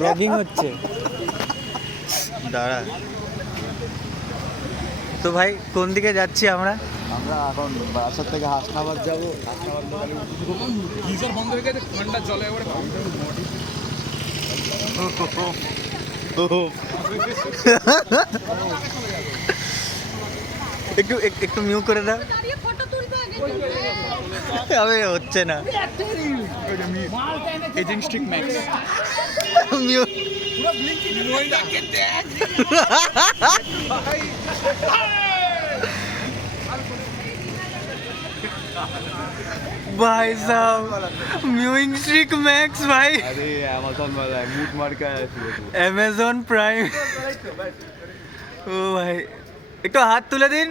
Blogging হচ্ছে দাঁড়া। তো ভাই কোন দিকে যাচ্ছি আমরা? আমরা এখন বারাসাত থেকে হাসনাবাদ যাবো। হাসনাবাদ গিজার বন্ধ হয়ে গেছে, ঠান্ডা জলে একবারে একটু একটু মিউ করে দাও। আবে হচ্ছে না। এজেন্ট স্ট্রিক ম্যাক্স মিউ भाई साहब म्यूइंग स्ट्रिक मैक्स भाई। अरे अमेज़न वाला है, मूड मार के आया था अमेज़न प्राइम। ও ভাই একটু হাত তুলে দিন।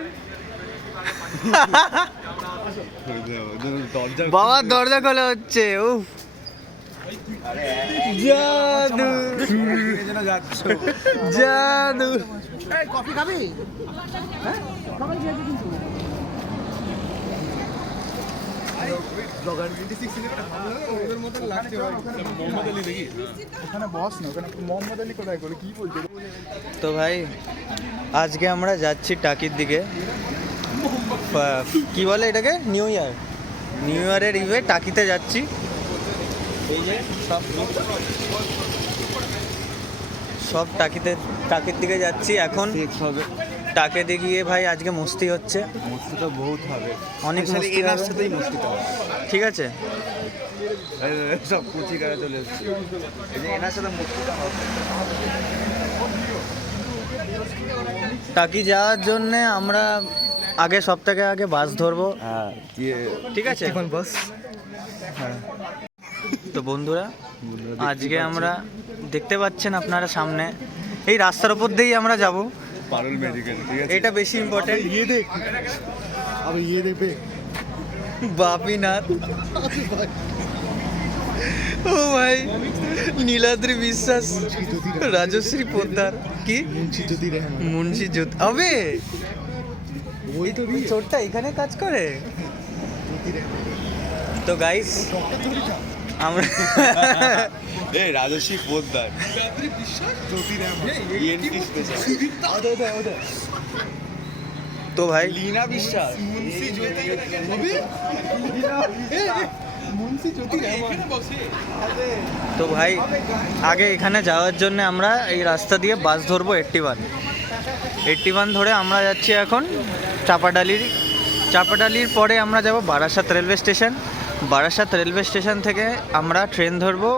বাবা দরজা খোলা হচ্ছে। উফ জাদু জাদু। কফি খাবি? তো ভাই আজকে আমরা যাচ্ছি টাকির দিকে। কি বলে এটাকে? নিউ ইয়ারের ইভে টাকিতে যাচ্ছি। এই যে সব টাকির দিকে যাচ্ছি এখন। হবে টাকে গিয়ে ভাই আজকে মস্তি হচ্ছে। মস্তি তো বহুত হবে, অনেক মস্তি এনার হবে। সাথেই মস্তি হবে। ঠিক আছে সব কুচি করে চলে এসেছে, এই যে এনার সাথে মস্তিটা হবে। টাকি যাওয়ার জন্য আমরা আগে সপ্তাহে আগে বাস ধরবো। হ্যাঁ ঠিক আছে বাস। হ্যাঁ তো বন্ধুরা আজকে আমরা দেখতে পাচ্ছেন আপনারা সামনে এই রাস্তার উপর দিয়েই আমরা যাব। পারুল মেডিকেল, ঠিক আছে। এটা বেশি ইম্পর্টেন্ট। ये देख, अब ये देख बे। বাপিনাথ। ও ভাই নীলাদ্রি বিশ্বাস, রাজশ্রী পোদ্দার, কি মুন্সি জ্যোতি। আবে ওই তো ছোটটা এখানে কাজ করে। তো গাইস আমরা ए राजश्री पोद्दार, ENT स्पेशल। তো ভাই लीना विश्वास, তো ভাই আগে এখানে যাওয়ার জন্য আমরা এই রাস্তা দিয়ে বাস ধরবো 81 ধরে আমরা যাচ্ছি এখন চাপাডালির পরে আমরা যাব বারাসাত রেলওয়ে স্টেশন থেকে আমরা ট্রেন ধরবো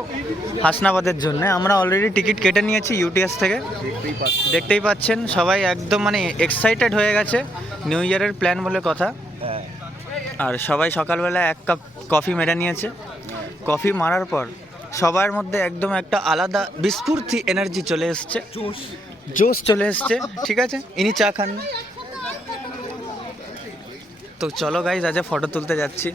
হাসনাবাদের জন্য। আমরা অলরেডি টিকিট কেটে নিয়েছি ইউটিএস থেকে। দেখতেই পাচ্ছেন সবাই একদম মানে এক্সাইটেড হয়ে গেছে, নিউ ইয়ারের প্ল্যান বলে কথা। আর সবাই সকালবেলা 1 কাপ কফি মেরে নিয়েছে। কফি মারার পর সবার মধ্যে একদম একটা আলাদা বিস্ফূর্তি এনার্জি চলে এসছে, জোশ চলে এসছে। ঠিক আছে, ইনি চা খান না। তো চলো গাইজ আজ ফটো তুলতে যাচ্ছি।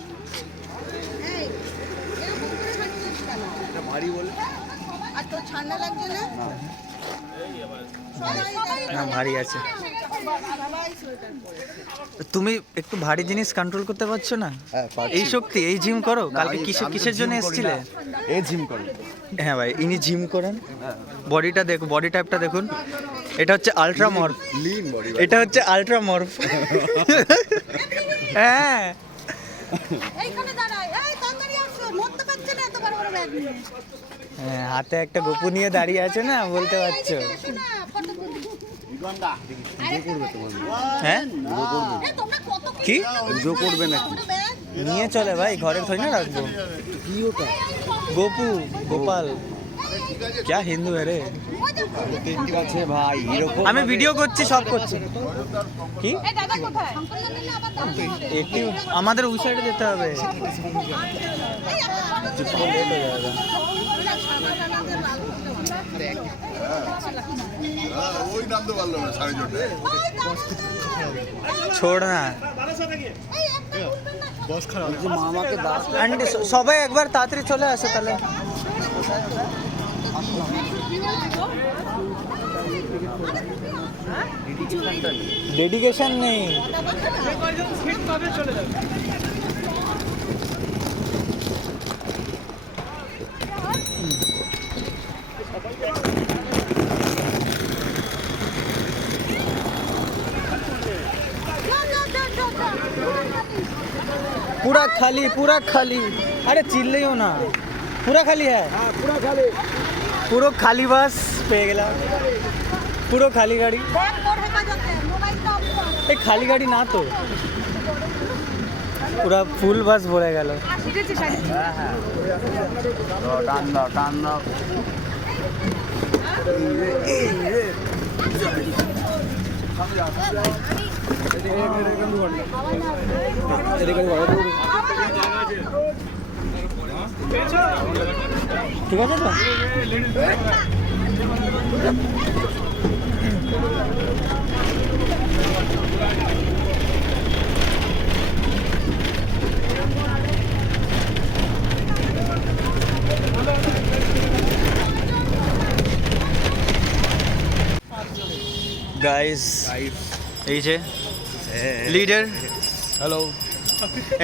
না ভারী আছে। তুমি একটু ভারী জিনিস কন্ট্রোল করতে পারছো না? এই শক্তি, এই জিম করো। কালকে কিসের জন্য এসেছিলে? এই জিম করো। হ্যাঁ ভাই ইনি জিম করেন। বডিটা দেখো, বডি টাইপটা দেখুন। এটা হচ্ছে আলট্রা মর্ফ। Lin body. এটা হচ্ছে আলট্রা মর্ফ। হ্যাঁ এইখানে দাঁড়ায়, এই তাড়াতাড়ি আসো, নড়তে পারছে না, এত বড় বড় ব্যাগ নিয়ে। হ্যাঁ হাতে একটা গপু নিয়ে দাঁড়িয়ে আছে না, বলতে পারছো? আসো না, ফটো তুলতে। হ্যাঁ এই তোমরা কত কি পুজো করবে নাকি? বড় ব্যাগ? নিয়ে চলে ভাই, ঘরে থই না রাখবো। কি ওটা? গোপু গোপাল क्या হিন্দু है রে? ঠিক আছে ভাই, এরকম আমি ভিডিও করছি, সব করছি। কি এই দাদা কোথায়? শঙ্করদা নিলে আবার দাম হবে। একটু আমাদের ওই সাইডে যেতে হবে। এই আপনার जिसको लेट हो जाएगा। ওই নাম তো পারলো না সাড়ে জোটে छोड़ ना বস খারাপ। যে মামাকে দাস এন্ড সবাই একবার তাড়াতাড়ি চলে আসে তাহলে। ডেডিকেশন নেই। पूरा खाली अरे चिल्लियो ना पूरा खाली है পুরো খালি বাস পেয়ে গেলাম পুরো খালি গাড়ি ব্যাগ তোর হেফাজতে মোবাইলটা অফ কর এই খালি গাড়ি না তো পুরা ফুল বাস ভরে গেল শিখেছি শাড়ি টান দাও ঠিক আছে তো গাইস এই যে লিডার হ্যালো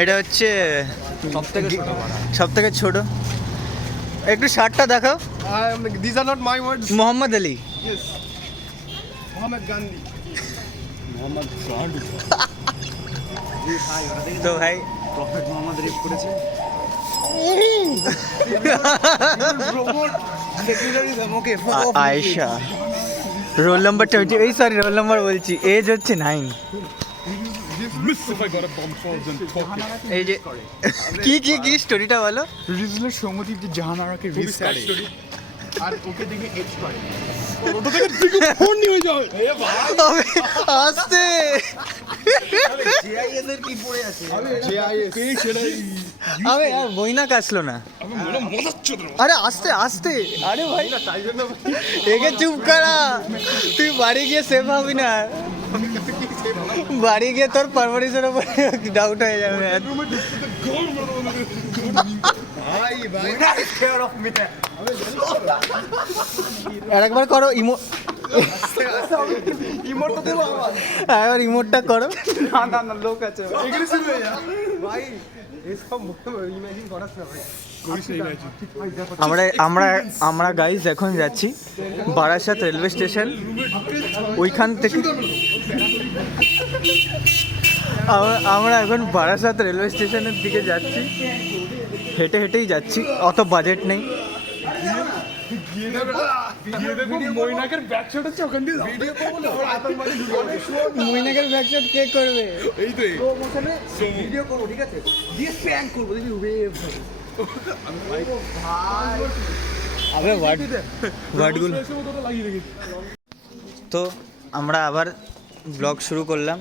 এটা হচ্ছে সব থেকে ছোট একটু শার্টটা দেখাও these are not my words Mohammad Ali yes Muhammad Gandhi তো ভাই প্রফেট মোহাম্মদ রেপ করেছে সেকুলারিজম ওকে আয়েশা রোল নাম্বার 20 এই সরি রোল নাম্বার বলছি এজ হচ্ছে 9 miss if I got a bomb falls and talking এই যে কি স্টোরিটা বলো রিজলের সঙ্গদীপ যে জাহানারাকে রিস করে আর ওকে দেখে এজ করে ওটা থেকে দিকে ফোন নিয়ে যায় এ ভাই আস্তে জেআইএস এর কি পড়ে আছে জেআইএস কে সেটাই আবে আর বইনা কাছলো না আমি মনে মজাচ্ছ আরে আস্তে আস্তে আরে ভাই একে চুপ করা তুই বাড়ি গিয়ে সেভ হবি না বাড়ি গিয়ে তোর পারভারিশের উপরে ডাউট হয়ে যাবে আর একবার করো একবার ইমোটটা করো না লোক আছে এগুলো শুরু হয়ে যায় ভাই এসব মুখে ইমাজিন করাস না ভাই করিস এই গাইছি আমরা গাইস এখন যাচ্ছি বারাসাত রেলওয়ে স্টেশন ওইখান থেকে আমরা এখন বারাসাত রেলওয়ে স্টেশনের দিকে যাচ্ছি হেঁটেই যাচ্ছি অত বাজেট নেই মইনাকের ব্যাক শট হচ্ছে ওখান দিয়ে ভিডিও করবো আতঙ্কবাদী মইনাকের ব্যাকশট কে করবে এই তো ভিডিও করবো ঠিক আছে দিয়ে স্প্যাং করবো দেখবি ওয়েভ আবে ওয়ার্ডগুলো লাগিয়ে রেখেছি তো আমরা আবার ব্লগ শুরু করলাম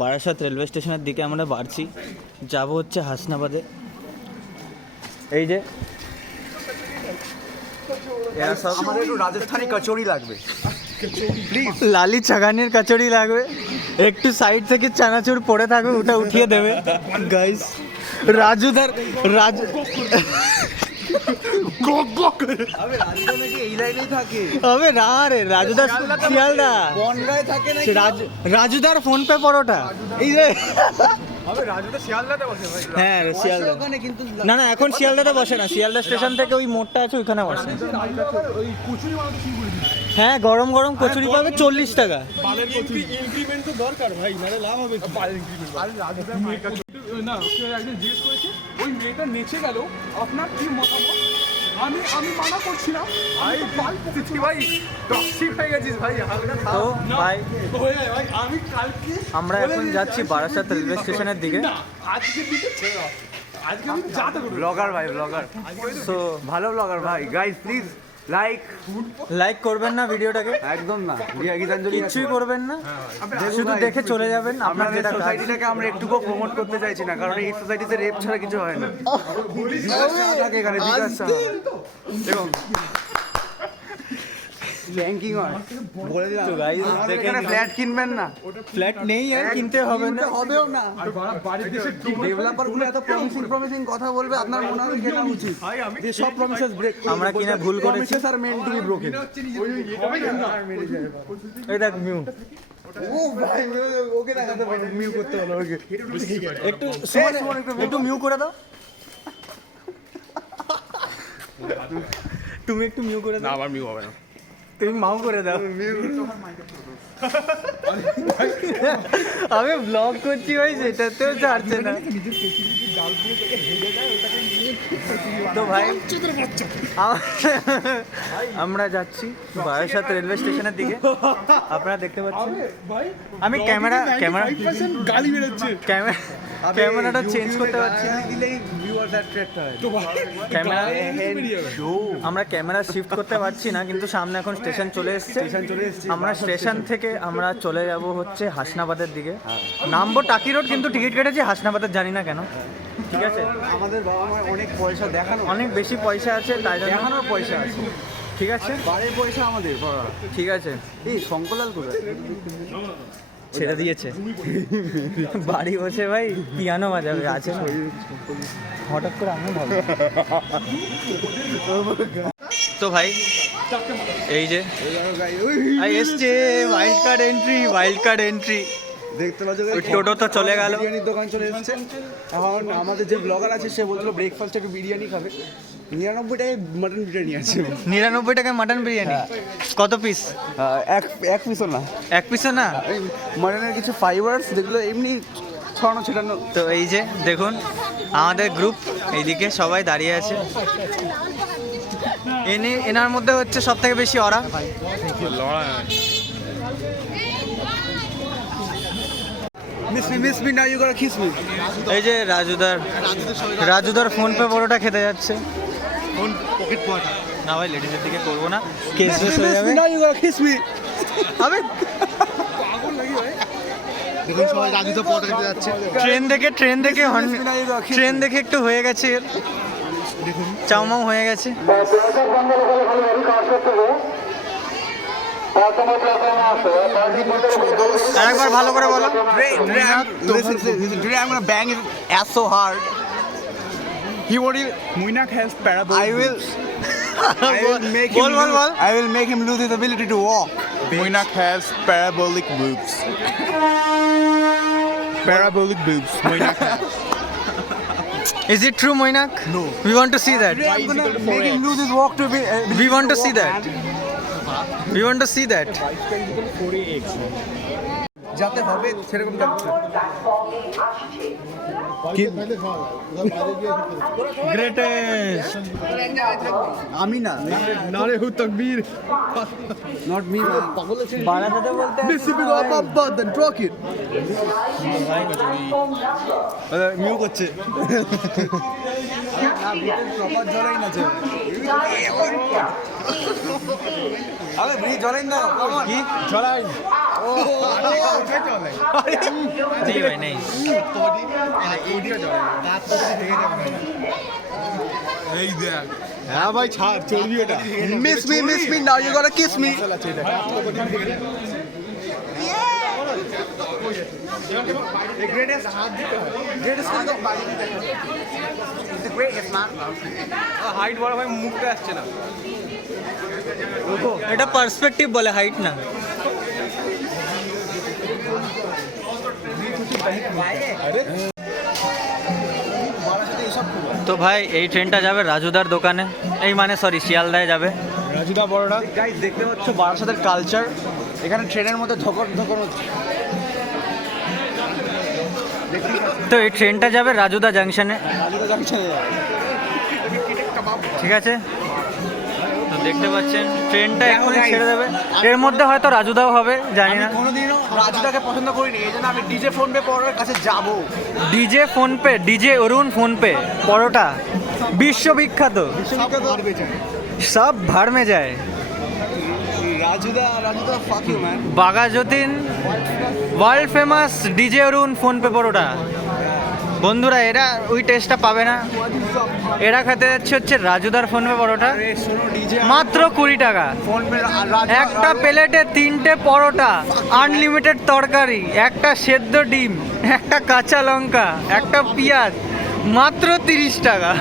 বারাসাত রেলওয়ে স্টেশনের দিকে আমরা বাড়ছি যাব হচ্ছে হাসনাবাদে এই যে এরা সব আমাদের একটু রাজস্থানি কচুরি লাগবে লালি চাগানের কচুরি লাগবে একটু সাইড থেকে চানাচুর পড়ে থাকবে ওটা উঠিয়ে দেবে গাইস রাজু আবে রাজুদা নাকি এই লাইনেই থাকে হবে না রে রাজুদার শিয়ালদা বনগায় থাকে না সে রাজুদার ফোন পে পরোটা এই রে আবে রাজুদা শিয়ালদাতে বসে ভাই হ্যাঁ রে শিয়ালদা ওখানে কিন্তু না এখন শিয়ালদাতে বসে না শিয়ালদা স্টেশন থেকে ওই মোড়টা আছে ওইখানে বসে ওই কচুরি বানাতে শুরু করে দিয়েছে হ্যাঁ গরম কচুরি পাবে 40 টাকা বালের কচুরি ইনক্রিমেন্ট তো দরকার ভাই নালে লাভ হবে বালের ইনক্রিমেন্ট আরে রাজুদা না কেউ একদিন জিজ্ঞেস করেছে ওই মেয়েটা নেচে গেল আপনার কি মতামত আমি মানা করছিলাম ভাই ভাই টক্সিক হয়ে গেছিস ভাই তো ভাই হয়ে যায় ভাই আমি কালকে আমরা এখন যাচ্ছি বারাসাত রেলওয়ে স্টেশনের দিকে না আজকে দিকে ছেড়ে দাও আজকে আমি যাতে করব ব্লগার ভাই ব্লগার সো ভালো ব্লগার ভাই গাইস প্লিজ লাইক করবেন না ভিডিওটাকে একদম না গীতাঞ্জলি কিছুই করবেন না শুধু দেখে চলে যাবেন আপনার আপনাদের যেটা কাজ। সোসাইটিটাকে আমরা একটুকু প্রমোট করতে চাইছি না কারণ এই সোসাইটিতে রেপ ছাড়া কিছু হয় না থাকে এখানে বিকাশ এবং র্যাঙ্কিং হয় বলে দিলাম তো গাইস দেখেন এখানে ফ্ল্যাট কিনবেন না ফ্ল্যাট নেই আর কিনতে হবে না হবেও না আর বাড়ির দেশে ডেভেলপার গুলো এত প্রমিসিং কথা বলবে আপনার মনে হয় কেনা উচিত যে সব প্রমিসেস ব্রেক আমরা কিনা ভুল করেছি প্রমিসেস আর মেন্টালি ব্রোকেন এই দেখ মিউ ও ভাই ওকে দেখাতে পারি মিউ করতে হলো ওকে একটু সুমন একটু মিউ করে দাও তুমি একটু মিউ করে না দাও আমার মিউ হবে না তুমি মাউ করে দাও আমি ব্লগ করছি ভাই সেটাতেও ছাড়ছে না তো ভাই আমরা যাচ্ছি বারাসাত রেলওয়ে স্টেশনের দিকে, আপনারা দেখতে পাচ্ছেন। আমি গালি বেরোচ্ছে ক্যামেরাটা চেঞ্জ করতে পারছি না, তো ভাই আমরা ক্যামেরা শিফট করতে পারছি না, কিন্তু সামনে এখন স্টেশন চলে এসেছে। আমরা স্টেশন থেকে আমরা চলে যাব হচ্ছে হাসনাবাদের দিকে, নামবো টাকি রোড, কিন্তু টিকিট কেটেছি হাসনাবাদের, জানি না কেন। ঠিক আছে, আমাদের বাবা মা অনেক পয়সা দেখানো, অনেক বেশি পয়সা আছে, তাই জন্য দেখানোর পয়সা আছে, ঠিক আছে বাড়ির পয়সা আমাদের বাবা। ঠিক আছে। এই শঙ্করলাল কোথায়? ছেড়ে দিয়েছে বাড়ি বসে ভাই পিয়ানো বাজাবে, আছে না, হঠাৎ করে আমিও ভাবি। তো ভাই এই যে এসছে ওয়াইল্ড কার্ড এন্ট্রি দেখতে পাচ্ছ টোটো তো চলে গেল। বিরিয়ানির দোকান চলে এসেছে। এখন আমাদের যে ব্লগার আছে সে বলছিল ব্রেকফাস্টে একটু বিরিয়ানি খাবে, 99 টাকায় মাটন বিরিয়ানি আছে। 99 টাকায় মাটন বিরিয়ানি, কত পিস? এক পিসও না, এক পিসও না। এই মাটনের কিছু ফাইবার্স যেগুলো এমনি ছড়ানো ছেটানো। তো এই যে দেখুন আমাদের গ্রুপ এইদিকে সবাই দাঁড়িয়ে আছে, এনার মধ্যে হচ্ছে সব থেকে বেশি ওরা। Miss me now you got kiss me. এই যে রাজুদার ফোন পে পরোটা খেতে যাচ্ছে। না ভাই লেডিজের দিকে করবো না, কেস হয়ে যাবে। Now you got kiss me. আবে দেখুন সবাই রাজুদা পটে যাচ্ছে। ট্রেন দেখে একটু হয়ে গেছে, চাউমাউ হয়ে গেছে। আরেকবার ভালো করে বলো। Today I'm gonna bang his ass so hard. He won't even. Muinak has parabolic. I will make him. Ball. I will make him lose his ability to walk. Muinak has parabolic boobs. Parabolic boobs. Muinak has. Is it true, Moinak? No. We want to see that. Today I'm gonna make him lose his walk to be. We want to see that. We want to see that. যাতে হবে সেরকম যাচ্ছে। Greatest. আমি না। নারে হু তকবীর Not me. বারাসাতে বলতে Mississippi go up above then rock it. Mu করছে। প্রপার জলাইন আছে। আরে ব্রিজ জলাইন দাও, কি জলাইন। নেই ভাই নেই। এই দেখ। হ্যাঁ ভাই ছাড় চলবি এটা। Miss me now you gotta kiss me. Height বড় ভাই মুখটা আসছে না। এটা পার্সপেক্টিভ বলে, হাইট না। তো ভাই এই ট্রেনটা যাবে রাজুদার দোকানে, এই মানে সরি শিয়ালদায় যাবে। রাজুদা বড়টা গাইস দেখতে পাচ্ছ বারাসাতের কালচার, এখানে ট্রেনের মধ্যে ধকর হচ্ছে। তো এই ট্রেনটা যাবে রাজুদা জাংশনে, রাজুদা জাংশনে। ঠিক আছে। তো দেখতে পাচ্ছেন ট্রেনটা এখনই ছেড়ে দেবে, এর মধ্যে হয়তো রাজুদাও হবে, জানি না। কোনোদিনও রাজুদাকে পছন্দ করিনি, এই জন্য আমি ডিজে ফোন পে পড়ার কাছে যাব। ডিজে অরুণ ফোনপে পরোটা বিশ্ববিখ্যাত, সব ভাড় মে যায়। রাজুদা fuck you man. Baghajatin world famous DJ Arun PhonePe paratha. বন্ধুরা এরা ওই টেস্টটা পাবে না, এরা খেতে যাচ্ছে হচ্ছে রাজুদার ফোনপে পরোটা, মাত্র 20 টাকা। একটা প্লেটে 3টে পরোটা, আনলিমিটেড তরকারি, একটা সেদ্ধ ডিম, একটা কাঁচা লঙ্কা, একটা পেঁয়াজ, মাত্র 30 টাকা,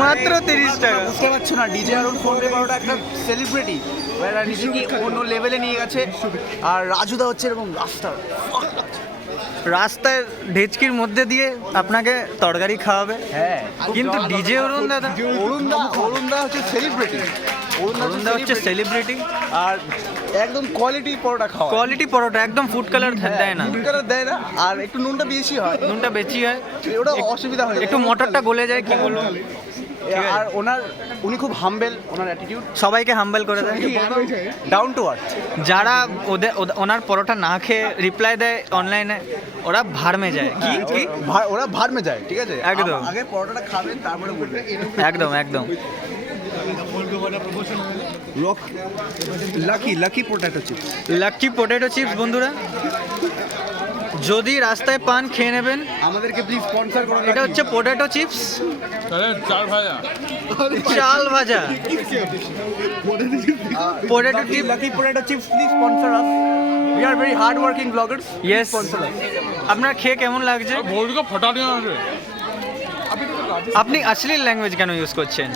মাত্র 30 টাকা। বুঝতে পারছো না, ডিজে আর ফোন পে করাটা একটা সেলিব্রিটি, এরা নিজেকে অন্য লেভেলে নিয়ে গেছে। আর রাজুদা হচ্ছে এরকম রাস্তায় ঢেচকির মধ্যে দিয়ে আপনাকে তরকারি খাওয়াবে। হ্যাঁ, কিন্তু ডিজে অরুণ দাদা, অরুণদা হচ্ছে সেলিব্রিটি। অরুণ দা হচ্ছে সেলিব্রিটি। আর একদম কোয়ালিটি পরোটা খাওয়া কোয়ালিটি পরোটা, একদম ফুড কালার দেয় না, ফুড কালার দেয় না, আর একটু নুনটা বেশি হয়, নুনটা বেশি হয়, ওটা অসুবিধা হয় একটু মটরটা গলে যায়, কি বলবো। আর উনি খুব হাম্বেল, ওনার অ্যাটিটিউড সবাইকে হাম্বেল করে দেয়। Down to earth. যারা ওনার পরোটা না খেয়ে রিপ্লাই দেয় অনলাইনে, ওরা ভাড়মে যায়। কি কি ওরা ভাড়মে যায়, ঠিক আছে? একদম। আগে পরোটাটা খাবেন, তারপরে বলবেন। একদম একদম। Lucky potato chips. Lucky potato chips বন্ধুরা, যদি রাস্তায় পান খেয়ে নেবেন। আমাদেরকে প্লিজ স্পন্সর করুন। এটা হচ্ছে পটেটো চিপস, চার ভাইয়া চাল ভাজা, potato chips. Lucky potato chips please sponsor us. We are very hard working Bloggers. Yes, আপনার খেয়ে কেমন লাগছে? ভোরকে ফটা দিয়ে আসবে। আপনি অশ্লীল ল্যাঙ্গুয়েজ কেন ইউজ করছেন?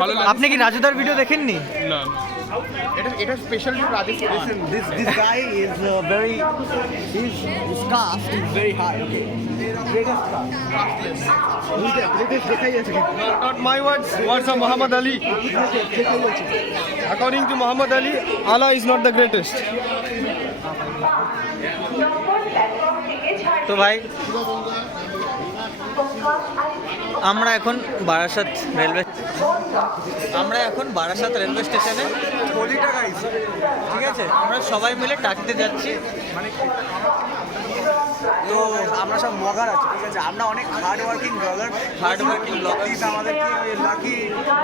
ভালো আপনি কি রাজুদার ভিডিও দেখেননি? না এটা special to Rajasthan. This guy is very his caste is very high. Okay. Greatest caste. দেখাই আছে কি? Not my words, words of Muhammad Ali. According to Muhammad Ali, Allah is not the greatest. তো ভাই, আমরা এখন বারাসাত রেলওয়ে স্টেশনে, ঠিক আছে? আমরা সবাই মিলে টাকতে যাচ্ছি। তো আমরা সব মগার আছি, ঠিক আছে? আমরা অনেক হার্ড ওয়ার্কিং ব্লগার, প্লিজ আমাদেরকে ওই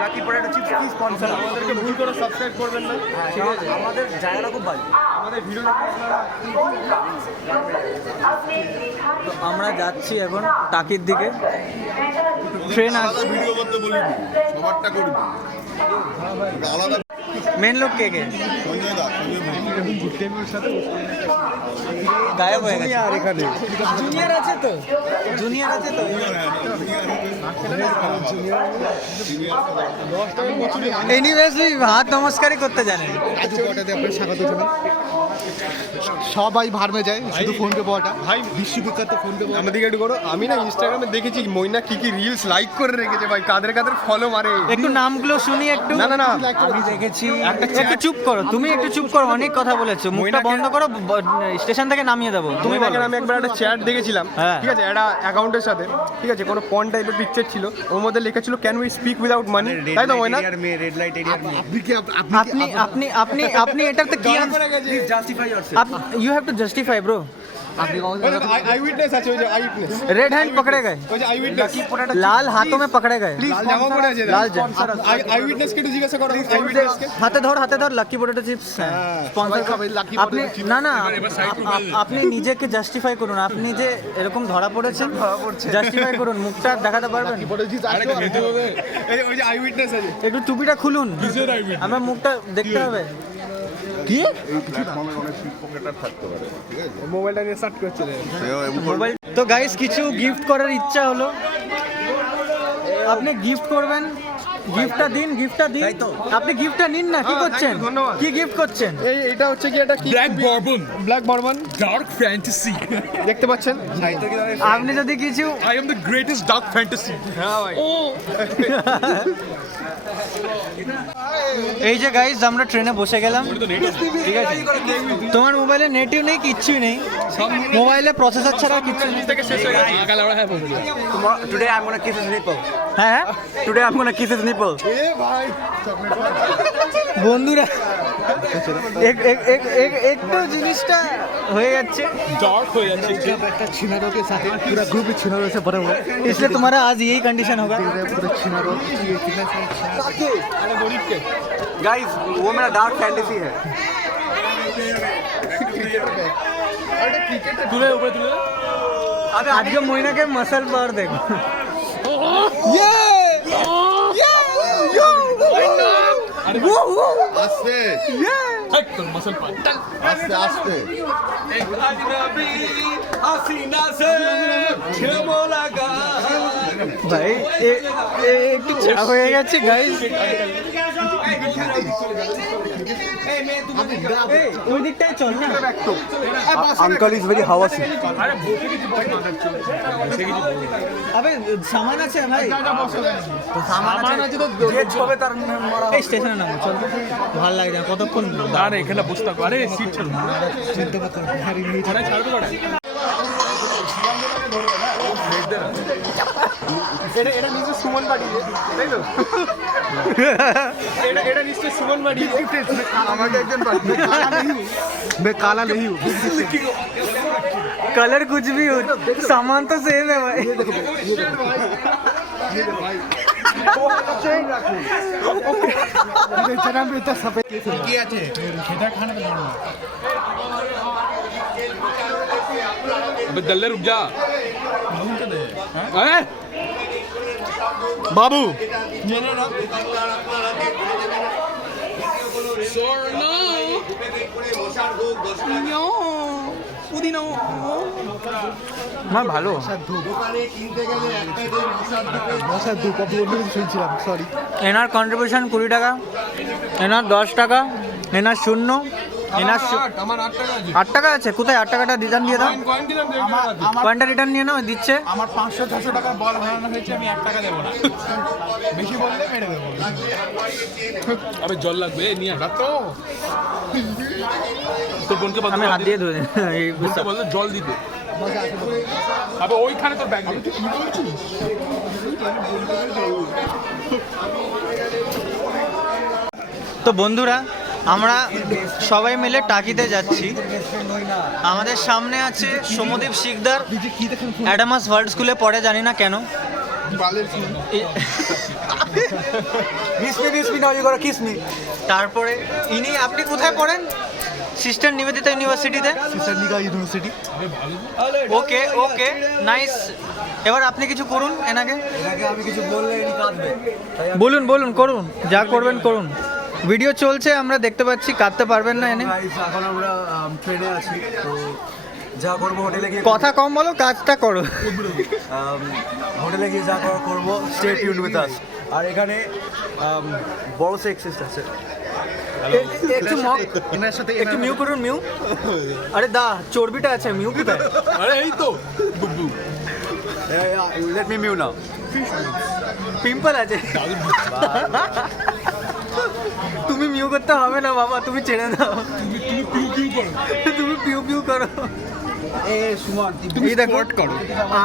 lucky potato chips please sponsor. আমাদেরকে ভুল করে সাবস্ক্রাইব করবেন না। ঠিক আছে? আমাদের জায়গাটা খুব ভালো। আমাদের ভিডিও তো আমরা যাচ্ছি এখন টাকির দিকে। ট্রেন আসছে। ভিডিও করতে বলিনি, সবারটা করবি। আলাদা মেন লোক কে কে সঞ্জয় দা, গায়েব হয়ে গেছে। আর এখানে জুনিয়র আছে তো, এনিওয়েজলি হাত নমস্কারই করতে জানেন। সবাই ভাড়মে যায়, শুধু ফোন পে পাওয়াটা ভাই বিশ্ববিখ্যাত ফোন পে পাওয়া। আমাদেরকে একটু করো। আমি না ইনস্টাগ্রামে দেখেছি মইনা কি রিলস লাইক করে রেখেছে ভাই, কাদের ফলো মারে। একটু নামগুলো শুনি একটু। না আমি দেখেছি একটু চুপ করো, তুমি একটু চুপ করো, অনেক কথা বলেছো, মুখটা বন্ধ করো, স্টেশন থেকে নামিয়ে দেবো। তুমি বলো। আমি একবার একটা চ্যাট দেখেছিলাম, হ্যাঁ। ঠিক আছে, একটা অ্যাকাউন্টের সাথে, ঠিক আছে, কোনো পন টাইপের পিকচার ছিল, ওর মধ্যে লেখা ছিল ক্যান উই স্পিক উইদাউট মানি, তাই তো মইনা? রেড লাইট এরিয়ার মেয়ে। আপনি কি আপনি এটাতে কি please justify yourself. You have to justify bro. Eyewitness আছে, ওই যে আই উইটনেস, रेड हैंड पकड़े गए, ওই যে আই উইটনেস, लाल हाथों में पकड़े गए। লাল জামা পরে আছে, লাল আই উইটনেস কে একটু জিজ্ঞাসা করো, আই উইটনেস কে। হাতে ধর লাকি পটেটো চিপস স্পন্সর খাবে Lucky আপনি Potato না আপনি নিজেকে জাস্টিফাই করুন, আপনি যে এরকম ধরা পড়েছেন জাস্টিফাই করুন, মুখটা দেখাতে পারবেন? এই ওই যে আই উইটনেস আছে, একটু টুপিটা খুলুন, আমার মুখটা দেখতে হবে। কি মোবাইলটা নিয়ে সার্চ করছে রে। মোবাইল। তো গাইস, কিছু গিফট করার ইচ্ছা হলো, আপনি গিফট করবেন, গিফটটা দিন। আপনি গিফটটা নিন না, কি করছেন? ধন্যবাদ। কি গিফট করছেন? এটা হচ্ছে কি একটা ব্ল্যাক বরবন ডার্ক ফ্যান্টাসি। দেখতে পাচ্ছেন। আপনি যদি কিছু I am the greatest dark fantasy. হ্যাঁ ভাই, এই যে গাইস, আমরা ট্রেনে বসে গেলাম, ঠিক আছে? তোমার মোবাইলে নেটই নেই, কিচ্ছুই নেই, মোবাইলে প্রসেসর ছাড়া কিচ্ছু নেই। থেকে শেষ হয়ে গেছে। Today I'm gonna kiss his nipple. হ্যাঁ Today I'm gonna kiss his nipple. এ ভাই বন্ধুরা, একটু জিনিসটা হয়ে যাচ্ছে, ডার্ক হয়ে যাচ্ছে। একটা छिनारों के साथ पूरा ग्रुप ही छिनारों से भरा हुआ है। इसलिए तुम्हारा आज यही कंडीशन होगा। पूरा छिनारों ये कितना Guys, वो मेरा डार्क फैंटेसी है। তুলে উপরে তুলে। আজকে মহিনাকে মাসল পাওয়ার দেখো। আস্তে এক তোর মাসল পা। আস্তে আস্তে एक अजनबी हसीना से छेड़ो लगा ভাই একটু চা হয়ে গেছে গাইস। ওই দিকটাই চল না। আঙ্কাল ইজ ভেরি হাওয়াসি। আবে সামান আছে ভাই, সামান আছে তো যে ছবে তার এই স্টেশনে নামো চল। ভালো লাগে না কতক্ষণ আরে এখানে বসে থাকো, আরে সিট ছাড়ো, ছাড়বে না। এটা নিশ্চয় সুমন বাড়ি, তাই তো? এটা নিশ্চয় সুমন বাড়ি। আমাকে একজন मैं काला नहीं हूँ। कलर कुछ भी हो, सामान तो सेम है भाई। बेचारा भी इतना सफेद अबे दल्ले रुक जा। हैं? बाबू না ভালো মশার ধূপ আপনি অন্য কিছু শুনছিলাম, সরি। এনার কন্ট্রিবিউশন 20 টাকা, এনার 10 টাকা, এনার 0, এনার আমার 8 টাকা আছে। 8 টাকা আছে। কোথায় 8 টাকাটা রিটার্ন দিয়ে দাও, কয়েন দিলাম দেখ। কয়েনটা রিটার্ন নিয়ে নাও, দিচ্ছে। আমার 500-600 টাকা বল ভাড়ানো হয়েছে, আমি 1 টাকা দেবো না। বেশি বললে মেরে দেবো। আবে জল লাগবে, নিয়ে আস তো। তোর বোনকে বল, আমি হাত দিয়ে ধরে এই বোনকে বল জল দিতে। আবে ওইখানে তোর ব্যাগ নেই। তো বন্ধুরা, আমরা সবাই মিলে টাকিতে যাচ্ছি। আমাদের সামনে আছে সমদীপ শিকদার, অ্যাডামাস ওয়ার্ল্ড স্কুলে পড়ে, জানি না কেন। তারপরে ইনি, আপনি কোথায় পড়েন? সিস্টার নিবেদিতা ইউনিভার্সিটিতে। সিসানিকা ইউনিভার্সিটি। ওকে ওকে, নাইস। এবার আপনি কিছু করুন এনাকে। আমি কিছু বললে ইনি কাঁদবে। বলুন বলুন, করুন, যা করবেন করুন। ভিডিও চলছে, আমরা দেখতে পাচ্ছি, কাঁদতে পারবেন না এনে। এখন আমরা ট্রেনে আছি, তো যা করবো হোটেলে গিয়ে কথা কম বলো, কাজটা করো। হোটেলে গিয়ে যা করবো, স্টে টিউনড উইথ আস। আর এখানে বড় সেক্সিস্ট আছে। একটু মিউ করুন, মিউ। আরে দা, চর্বিটা আছে, মিউ কোথায়? আরে এই তো বুবু। লেট মি মিউ নাও। পিম্পল আছে। তুমি মিউ করতে হবে না বাবা, তুমি ছেড়ে দাও। তুমি পিউ পিউ করো। সুমন এই দেখো,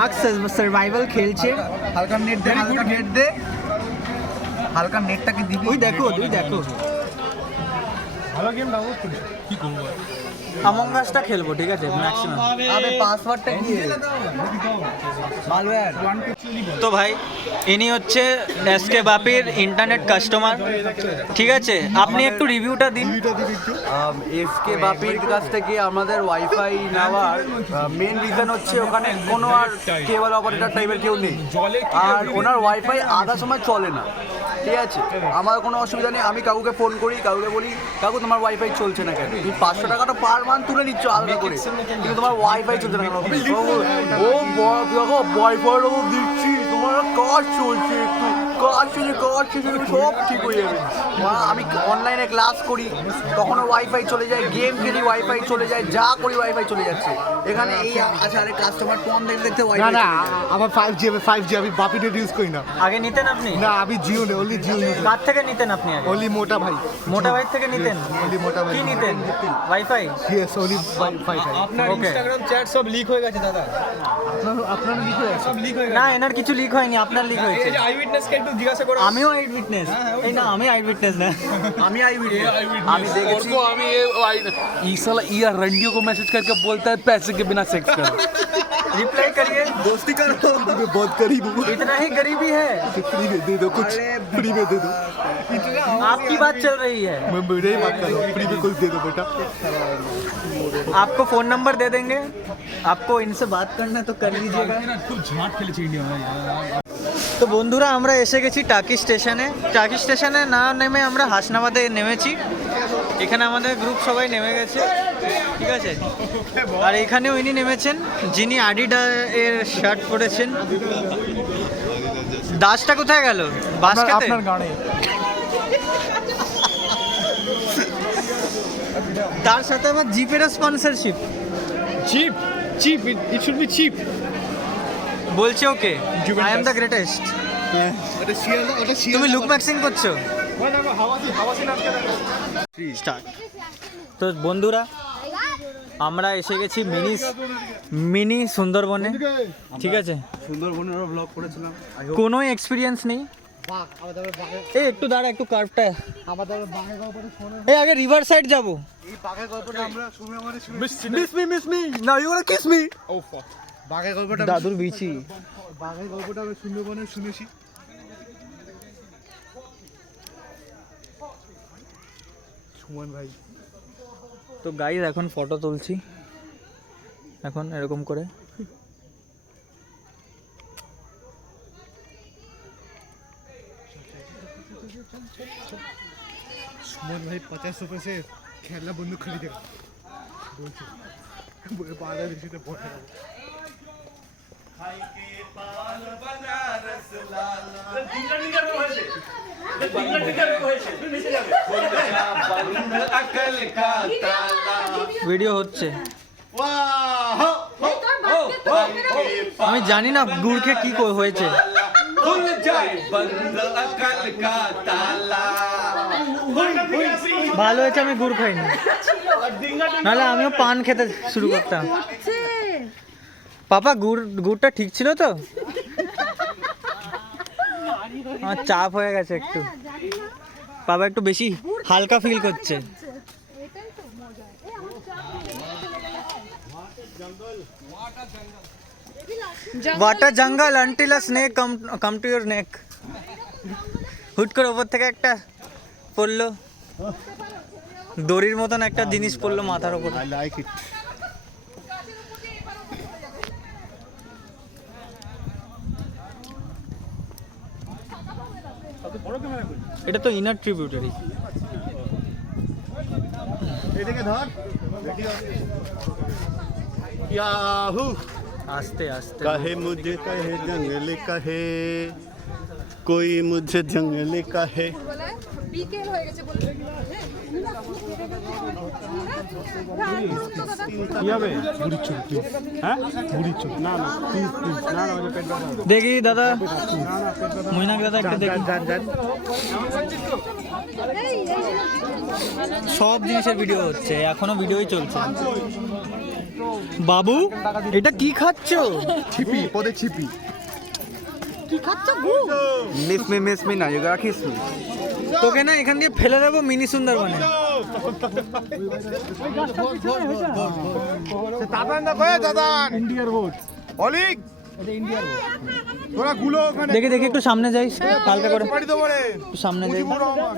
আর্ক সার্ভাইভাল খেলছে। হালকা নেট দে, হালকা নেট দে, হালকা নেটটাকে দিবি। ওই দেখো, ওই দেখো, ভালো গেম ডাউনলোড করি। কি করবো? আমং গাছটা খেলবো, ঠিক আছে, ম্যাক্সিমাম। আবে পাসওয়ার্ডটা কি? মালওয়্যার। তো ভাই, ইনি হচ্ছে এসকে বাপির ইন্টারনেট কাস্টমার, ঠিক আছে? আপনি একটু রিভিউটা দিন। এসকে বাপির কাছ থেকে আমাদের ওয়াইফাই নেওয়ার মেন রিজন হচ্ছে ওখানে কোনো আর কেবল অপারেটর টাইপের কেউ নেই, আর ওনার ওয়াইফাই আধা সময় চলে না, ঠিক আছে? আমার কোনো অসুবিধা নেই, আমি কাকুকে ফোন করি, কাকুকে বলি কাকু তোমার ওয়াইফাই চলছে না কেন? তুমি 500 টাকাটা পার মান্থ তুলে নিচ্ছ আলাদা করে, কিন্তু তোমার ওয়াইফাই চলছে না কেন? ও দেখো ওয়াইফাইটা তো দিচ্ছি, তোমার কাজ চলছে, একটু কাজ চলছে, সব ঠিক হয়ে যাবে। আমি অনলাইনে ক্লাস করি, তখনও ওয়াইফাই চলে যায়, গেম খেলি ওয়াইফাই চলে যায়, যা করি ওয়াইফাই চলে যাচ্ছে। এখানে এই আছে আরে কাস্টমার ফোন দেখতে দেখতে না ওয়াইফাই না, আমার 5G আমি বাপি নেট ইউজ করি না। আগে নিতেন আপনি? না আমি জিও নেই, ওনলি জিও ইউজ। কার থেকে নিতেন আপনি আগে? ওনলি মোটা ভাই। মোটা ভাই থেকে নিতেন? ওনলি মোটা ভাই। কি নিতেন? ওয়াইফাই? Yes, only wifi. আপনার Okay. ইনস্টাগ্রাম চ্যাট সব লিক হয়ে গেছে দাদা, আপনারা লিখে সব লিক হয়ে না, গেছে। এনার কিছু লিক হয়নি, আপনার লিক হয়েছে। এই যে আই উইটনেসকে একটু জিজ্ঞাসা করো। আমিও আই উইটনেস। এই না, আমি আই উইটনেস না। আমি আই আমি দেখেছি। ये साला ये रंडियों को मैसेज करके बोलता है पैसे के बिना सेक्स कर। रिप्लाई करिए। दोस्ती करो। मैं बहुत गरीब हूँ, इतना ही गरीबी है? फ्री में दे दो कुछ, फ्री में दे दो। आपकी बात चल रही है, मैं मेरे ही बात कर रहा हूँ, फ्री में कुछ दे दो बेटा। आपको फोन नंबर दे देंगे, आपको इनसे बात करना है तो कर लीजिएगा। খুব ঝাঁট খেলেছে ইন্ডিয়া ভাই। তো বন্ধুরা, আমরা এসে গেছি টাকি স্টেশনে। টাকি স্টেশনে না নেমে আমরা হাসনাবাদে নেমেছি। এখানে আমাদের গ্রুপ সবাই নেমে গেছে, ঠিক আছে? আর এখানেও ইনি নেমেছেন, যিনি আডিডা এর শার্ট পরেছেন। দাসটা কোথায় গেল? বাস খেতে? আপনার গানে তার সাথে আমার জিপের sponsorship cheap cheap it should be cheap. বলছে okay I am the greatest. তুমি লুক ম্যাক্সিং করছো? স্টার্ট। তো বন্ধুরা আমরা এসে গেছি মিনি সুন্দরবনে, ঠিক আছে? সুন্দরবনেরও ব্লগ করেছিলাম। কোনো এক্সপিরিয়েন্স নেই। এই একটু দাঁড়া, একটু কার্ভটা এই আগে রিভার সাইড যাবো। এই বাঘের গল্পটা আমরা শুনে মানে miss me now you want kiss me. Oh fuck. বাঘের গল্পটা দাদুর বিচি। বাঘের গল্পটা আমরা সুন্দরবনে শুনেছি। সুমন ভাই তো গাইজ এখন ফটো তুলছি, এখন এরকম করে। सुमन भाई 50 रुपए से खेलना बंदूक खरीदेगा बोलते बोले 12 से बोल ভিডিও হচ্ছে। আমি জানি না গুড়কে কি হয়েছে। ভালো হয়েছে আমি গুড় খাইনি, নাহলে আমিও পান খেতে শুরু করতাম। পাপা গুড়টা ঠিক ছিল তো? আমার চাপ হয়ে গেছে একটু, বাবা একটু বেশি হালকা ফিল করছে। What a jungle until a snake come to your neck. হুট করে ওপর থেকে একটা পড়লো, দড়ির মতন একটা জিনিস পড়লো মাথার উপর। आई लाइक इट এটা তো ইনার ট্রিবিউটারি। এদিকে ধর याहू আস্তে আস্তে कहे मुझे कहे जंगल कहे कोई मुझे जंगल कहे বিকেল হয়ে গেছে বলে কি হবে? বুড়ি চুপ প্লিজ। হ্যাঁ বুড়ি চুপ। না না প্লিজ প্লিজ। না না পেট ব্যথা। দেখি দাদা, মইনাক দাদা একটা দেখি। সব জিনিসের ভিডিও হচ্ছে, এখনো ভিডিওই চলছে। বাবু এটা কি খাচ্ছো? छिपी पौधे छिपी মিস মি না ইউ গট কিস মি। তোকে না এখান দিয়ে ফেলে দেবো মিনি সুন্দরবনে। দাদান দা কয়ে দাদান ইন্ডিয়ার ভোট অলিক তোরা গুলো ওখানে দেখি দেখি একটু সামনে যাই, হালকা করে বাড়ি তো বলে একটু সামনে যাই। মুজিবুর রহমান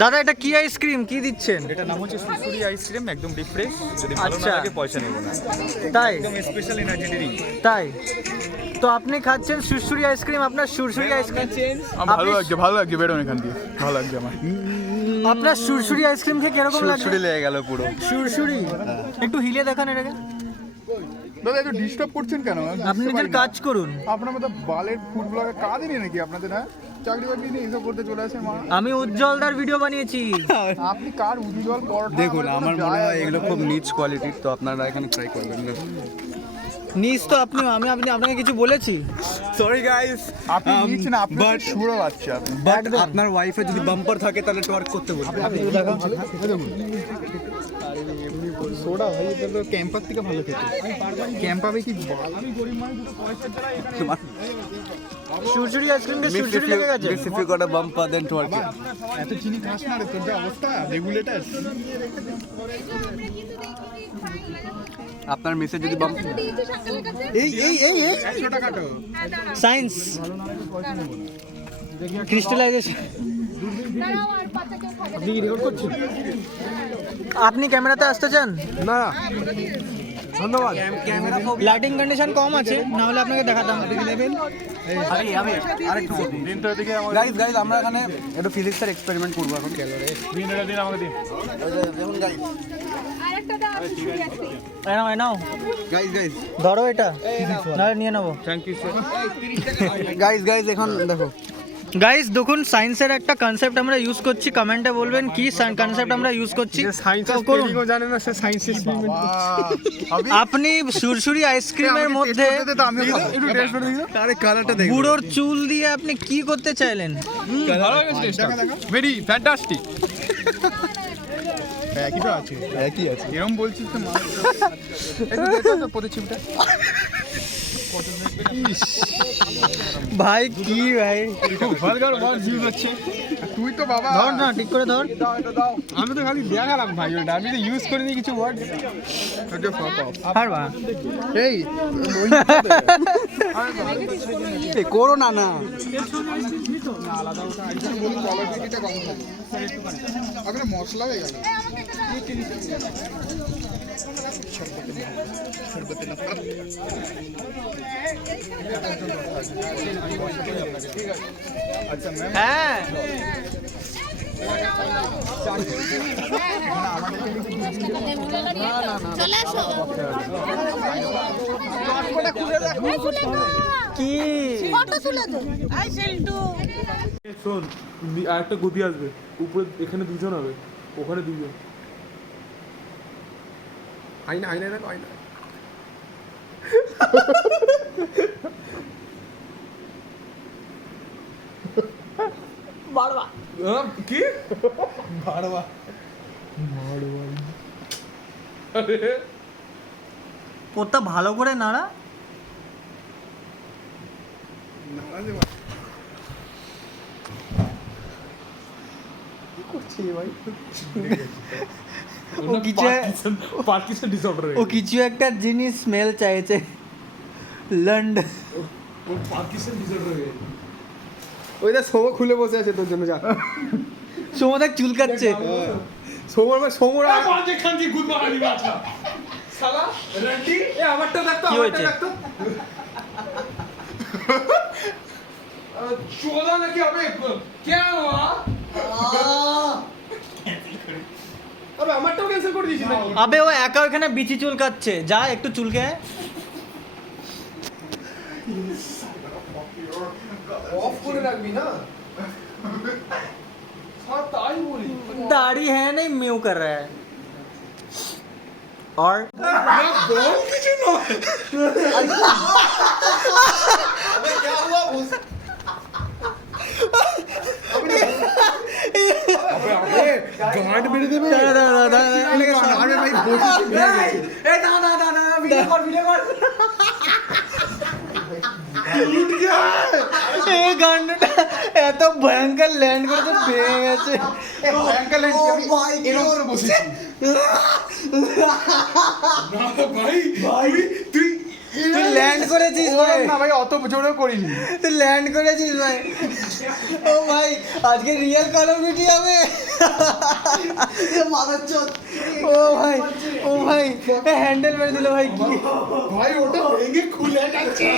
দাদা এটা কি আইসক্রিম, কি দিচ্ছেন? এটা নাম হচ্ছে সুরসুরি আইসক্রিম, একদম ডিপ ফ্রেশ। যদি ভালো না আচ্ছা। লাগে পয়সা নেব না, তাই একদম স্পেশাল এনার্জি ড্রিঙ্ক। তাই তো আপনি খাচ্ছেন সুরসুরি আইসক্রিম, আপনার সুরসুরি আইসক্রিম ভালো লাগছে বেরোন এখান দিয়ে, ভালো লাগছে আমার। আপনার সুরসুরি আইসক্রিম খেয়ে কিরকম লাগছে? ছুরি লেগে গেল পুরো। সুরসুরি একটু হিলে দেখান এটাকে। দাদা একটু ডিস্টার্ব করছেন কেন? আপনি নিজের কাজ করুন। আপনার মতো বালের ফুড ব্লগে কাজই নেই নাকি আপনাদের? হ্যাঁ চাকরি বাকরি নিয়ে এসব করতে চলে আসে মা। আমি উজ্জ্বলদার ভিডিও বানিয়েছি। আপনি কার উজ্জ্বল পরোটা? দেখুন আমার মনে হয় এগুলো খুব নিচ কোয়ালিটির, তো আপনারা এখানে ট্রাই করবেন না। নিস তো আপনি, আমি আপনাকে কিছু বলেছি? সরি গাইস, আপনি নিচ্ছেন, আপনি সুরো বাচ্চা আপনি। বাট আপনার ওয়াইফে যদি বাম্পার থাকে তাহলে টর্ক করতে বলবেন। সোডা ভাই এটা তো ক্যাম্পার থেকে ভালো খেতে। ক্যাম্পাবে কি সুরসুরি আইসক্রিমকে সুরসুরি লেগে গেছে। If you got a bumper then twerk it. এত চিনি খাস না রে, তোর যে অবস্থা রেগুলেটর। আপনার মেসে যদি বাম্পার এই 100 টাকা তো সায়েন্স ক্রিস্টালাইজেশন। আপনি ক্যামেরাতে আসতে চান? না ধন্যবাদ। লাইটিং কন্ডিশন কম আছে, না হলে আপনাকে দেখাতাম। আমি আরেকটু করবো। গাইস আমরা এখানে একটু ফিজিক্সের এক্সপেরিমেন্ট করবো এখন। দিন এটা দিন আমাকে দিন। যেমন গাইস একটা দাও সুরি আইসক্রিম এনাও গাইস গাইস ধরো এটা নাহলে নিয়ে নেবো। গাইস এখন দেখো গাইস দেখুন সায়েন্সের একটা কনসেপ্ট আমরা ইউজ করছি, কমেন্টে বলবেন কি কনসেপ্ট আমরা ইউজ করছি। সায়েন্সের করুন। স্পেলিংও জানে না, সে সায়েন্স এক্সপেরিমেন্ট করছে। আপনি সুরসুরি আইসক্রিমের মধ্যে একটু টেস্ট করে দেখো। আরে কালারটা দেখো। বুড়োর চুল দিয়ে আপনি কি করতে চাইলেন? Very fantastic. একই তো আছে। একই আছে। এরকম বলছিস তো একটু দেখো তো প্রতিচ্ছবিটা। ভাই কি ভাই, খুব ভালগার ওয়ার্ড ইউজ হচ্ছে। তুই তো বাবা ধর না ঠিক করে ধর। আমি তো খালি দেখালাম ভাই, ওটা আমি তো ইউজ করিনি কিছু ওয়ার্ড। ওটা ফক অফ। পারবা? এই করো না না মশলা হয়ে গেল। হ্যাঁ চলে আসো কি ফটো তুলে দে আই সেলটু শোন, আর একটা গদি আসবে উপরে, এখানে দুজন হবে, ওখানে দুজন। আইনা আইনা দেখো আইনা। কি বাড়বা। পোতা ভালো করে নাড়া। কি করছি ভাই? ও কিছু পার্কিনসন ডিসঅর্ডার ও কিছু একটা জিনিস স্মেল চাইছে। লন্ড পার্কিনসন ডিসঅর্ডার হয়ে গেছে। ওই দা সোমো খুলে বসে আছে তোর জন্য, যা। সমুদ্র চুলকাচ্ছে। সোমর ভাই সোমর বাজে খানকি গুড মারানি বাচ্চা শালা রন্টি এ আমারটা দেখতো, কি আমারটা হয়েছে? দেখতো। চোদা নাকি হবে কে हुआ? আবে আমারটাও ক্যান্সেল করে দিয়েছিস নাকি? আবে ও একা ওখানে বিচি চুলকাচ্ছে, যা একটু চুলকে আয়। অফ করে রাখবি না। हाँ ताई बोली दाढ़ी है नहीं म्यू कर रहा है। और গার্ড মেরে দেবে। দাঁড়া, দাঁড়া, দাঁড়া, দাঁড়া, আরে ভাই বসে এই গান্ডটা এত ভয়ঙ্কর ল্যান্ড করেছে, ভেঙে গেছে। এরকম করে বসেছি। भाई भाई তুই তুই ল্যান্ড করেছিস ভাই, না ভাই অত জোরেও করিনি। তুই ল্যান্ড করেছিস ভাই। ও ভাই আজকে রিয়েল কল অফ ডিউটি হবে। ও ভাই ও ভাই হ্যান্ডেল মেরে দিল ভাই। কি ভাই ওটা ভেঙে খুলে যাচ্ছে।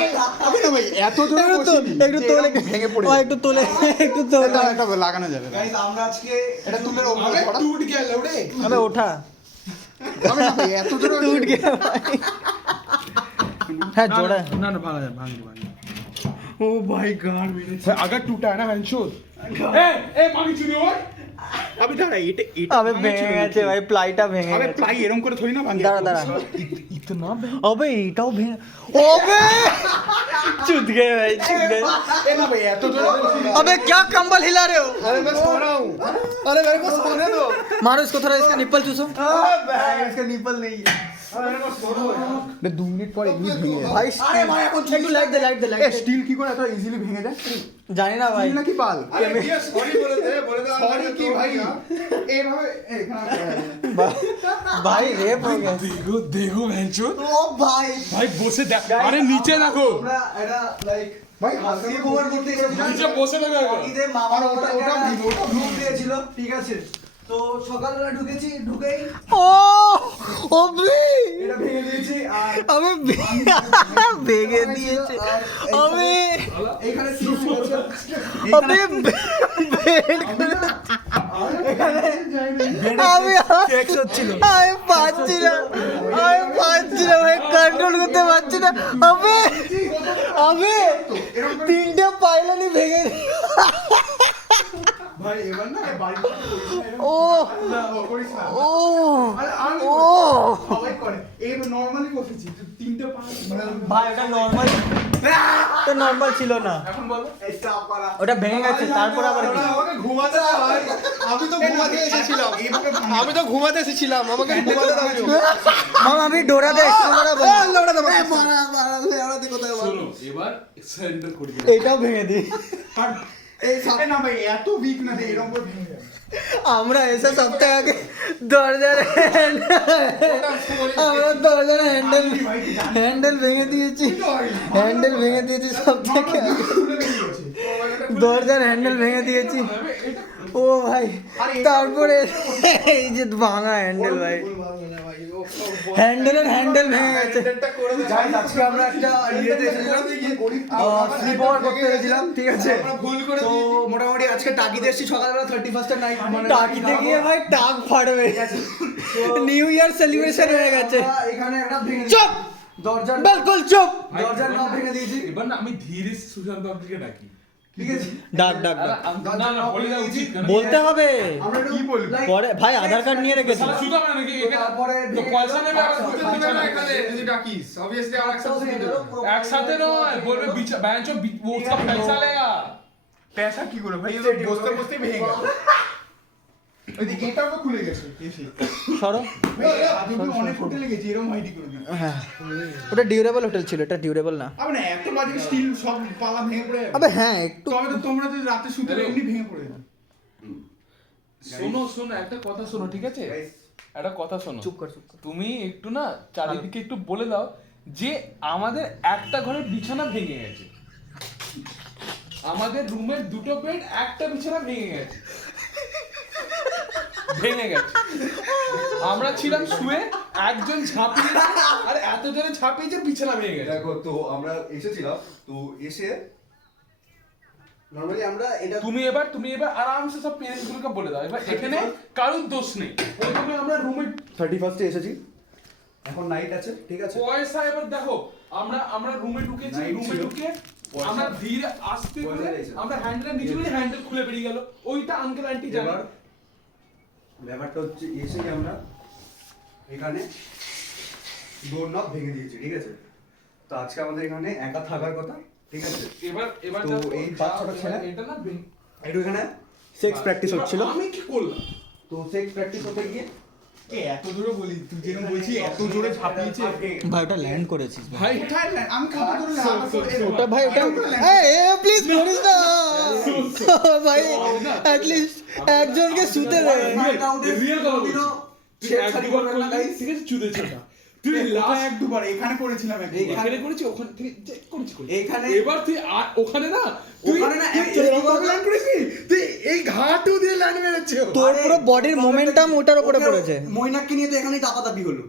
আমি না ভাই এত জোরে বসিনি। একটু তোলে, ভেঙে পড়ে ও একটু তোলে, একটু তোলে। এটা লাগানো যাবে। গাইস আমরা আজকে এটা তুলে अबे टूट गया लौड़े আবে ওঠা, আমি না ভাই এত জোরে टूट गया भाई। হ্যাঁ জোড়া ना ना भागा भाग भाग ও ভাই গার্ড মেরেছে। भाई अगर टूटा है ना वंशोद ए मांगी चुनी और আমি দাঁড়া, এটা আবে ভেঙে গেছে ভাই, প্লাইটা ভেঙে আরে গেছে। প্লাই এরকম করে থই না ভাঙে। দাঁড়া দাঁড়া, इतना अबे এটাও ভেঙে, अबे चुद गए भाई, चुद गए। এ না ভাই এত জোরে বসিনি। अबे क्या कंबल हिला रहे हो? अरे मैं सो रहा हूँ। अरे मेरे को सोने दो। मारो इसको थोड़ा, इसका निप्पल चूसो। इसका निपल नहीं है। 2 মিনিট পর এমনি ভেঙে যায়। भाई একটু লাইট দে, লাইট দে, এ লাইট দে। স্টিল কি করে এত ইজিলি ভেঙে যায়? জানি না ভাই, স্টিল নাকি পাল? सॉरी बोले दे সরি কি ভাই? এইভাবে भाई रेप हो गया। देखो देखो वंशोद ओ भाई भाई বসে দেখ আরে নিচে দেখো এটা লাইক ভাই হালকা ওভার করতে নিচে বসে দেখো ঈদের মা বাবা ওটা রুম দিয়েছিল, ঠিক আছে? তো সকালবেলা ঢুকেছি, ঢুকেই ও অবে এটা ভেঙে দিয়েছি, আর আমি ভেঙে দিয়েছি, আমি এখানে সিস্টেম আছে। আমি বেড করে আমি পাচ্ছি না ভাই, কন্ট্রোল করতে পারছি না। আমি তিনটে পাইলানি ভেঙে ভাই এবার না বাড়ি ও ও ও সবাই করে এই নরমালি বসেছি তিনটে ভাই ওটা নর্মাল, তো নর্মাল ছিল না, এখন বলো এই স্টপ করা ওটা ভেঙে গেছে। তারপর আবার কি? আমাকে ঘুমাতে দাও ভাই, আমি তো ঘুমাতে এসেছিলাম আমাকে ঘুমাতে দাও। মামা আমি ডোরাতে কোথায় শোনো এবার সারেন্ডার করে দিই। এইটাও ভেঙে দিই। এই সাথে না ভাই এত উইক না এরকম করে ভেঙে যাবে। আমরা এসে সপ্তাহ আগে দরজার আমরা দরজার হ্যান্ডেল ভেঙে দিয়েছি, সপ্তাহ আগে দরজার হ্যান্ডেল ভেঙে দিয়েছি। ও ভাই তারপরে এই যে ভাঙা হ্যান্ডেল, ভাই হ্যান্ডেল ভেঙে গেছে। Guys, আজকে আমরা একটা ইয়েতে এসেছিলাম, স্লিপ ওভার করতে এসেছিলাম, ঠিক আছে? তো মোটামুটি আজকে টাকিতে এসেছি সকালবেলা 31st নাইট, টাকিতে গিয়ে ভাই টাক ফাটবে, নিউ ইয়ার সেলিব্রেশন হয়ে গেছে। এখানে একটা ভেঙে চুপ, দরজার বিলকুল চুপ। দরজার নব ভেঙে দিয়েছি, এবার না আমি ধীরে সুশান্ত আঙ্কেলকে ডাকি। ঠিক আছে? ডাক না না বলে দেওয়া উচিত না। বলতে হবে আমরা কি বলবো? পরে। ভাই আধার কার্ড নিয়ে রেখেছি। শুধু আমরা নাকি তারপরে তো পয়সা নেবে আবার ঘুরতে দিবে না এখানে। যদি ডাকিস অবভিয়াসলি আর একসাথে নয়, বলবে ব্যাঞ্চো ওসকা পয়সা লেগা। পেশা কি করে ভাই, এটা বসতে বসতে ভেঙে গেল। ওই দিকে এটাও তো খুলে গেছে এসে সরো। ভাই আজকে অনেক হোটেলে গেছি এরকম হাইটি করে না। হ্যাঁ ওটা ডিউরেবল হোটেল ছিল, এটা ডিউরেবল না। আবে না এত বাজে স্টিল সব পালা ভেঙে পড়ে যাবে। আবে হ্যাঁ একটু তবে তো তোমরা যদি রাতে শুতে এমনি ভেঙে পড়ে যাবে। শোনো একটা কথা শোনো, ঠিক আছে? একটা কথা শোনো, চুপ কর। তুমি একটু না চারিদিকে একটু বলে দাও যে আমাদের একটা ঘরের বিছানা ভেঙে গেছে, আমাদের রুমের দুটো বেড, একটা বিছানা ভেঙে গেছে। আমরা ছিলাম শুয়ে, একজন ঝাঁপিয়েছে আর এত জনে ঝাঁপিয়েছে, বিছানা ভেঙে গেছে। দেখো তো আমরা এসেছিলাম, তো এসে নরমালি আমরা এটা তুমি এবার আরামসে সব পেরেন্টস গুলোকে বলে দাও, এবার এখানে কারোর দোষ নেই। প্রথমে আমরা রুমে 31st এসেছি, এখন নাইট আছে, ঠিক আছে? পয়সা এবার দেখো, আমরা রুমে ঢুকেছি, Night রুমে ছিল। ঢুকে আমরা ধীরে আস্তে করে আমরা হ্যান্ডেল নিচে করে হ্যান্ডেল খুলে বেরিয়ে গেল। ওইটা আঙ্কেল আন্টি জানে। এবার ব্যাপারটা হচ্ছে এসে আমরা এখানে ডোর নব ভেঙে দিয়েছি, ঠিক আছে? তো আজকে আমাদের এখানে একা থাকার কথা, ঠিক আছে? এবার তো দেখো, এই বাচ্চাটা ছেলে এটা না একটু এখানে সেক্স প্র্যাকটিস হচ্ছিল, আমি কি করলাম? তো সেক্স প্র্যাকটিস হতে গিয়ে এত জোরে বলি তুই যেরকম বলছিস এত জোরে ঝাঁপিয়েছে ভাই ওটা ল্যান্ড করেছিস ভাই কোথায় ল্যান্ড? আমি কত জোরে ল্যান্ড ওটা ভাই ওটা প্লিজ করিস না ভাই, অ্যাটলিস্ট একজনকে শুতে দে। রিয়েল কথা বলছি। তুই ছেড়ে এক ছাড়ি দুবার করবেন না, করলি, guys। ঠিক আছে, চুদেছে না। তুই ওটা লাস্ট এক দুবার এখানে করেছিলাম একবার। এখানে করেছি, ওখানে থেকে চেক করেছি। এখানে এবার তুই ওখানে না, তুই ওখানে না, তুই actually এরকম ভাবে land করেছিস, তুই এই ঘাটু দিয়ে ল্যান্ড মেরেছে। তোর পুরো বডির মোমেন্টাম ওটার উপরে পড়েছে। মইনাককে নিয়ে তো এখানেই দাপাদাপি হলো,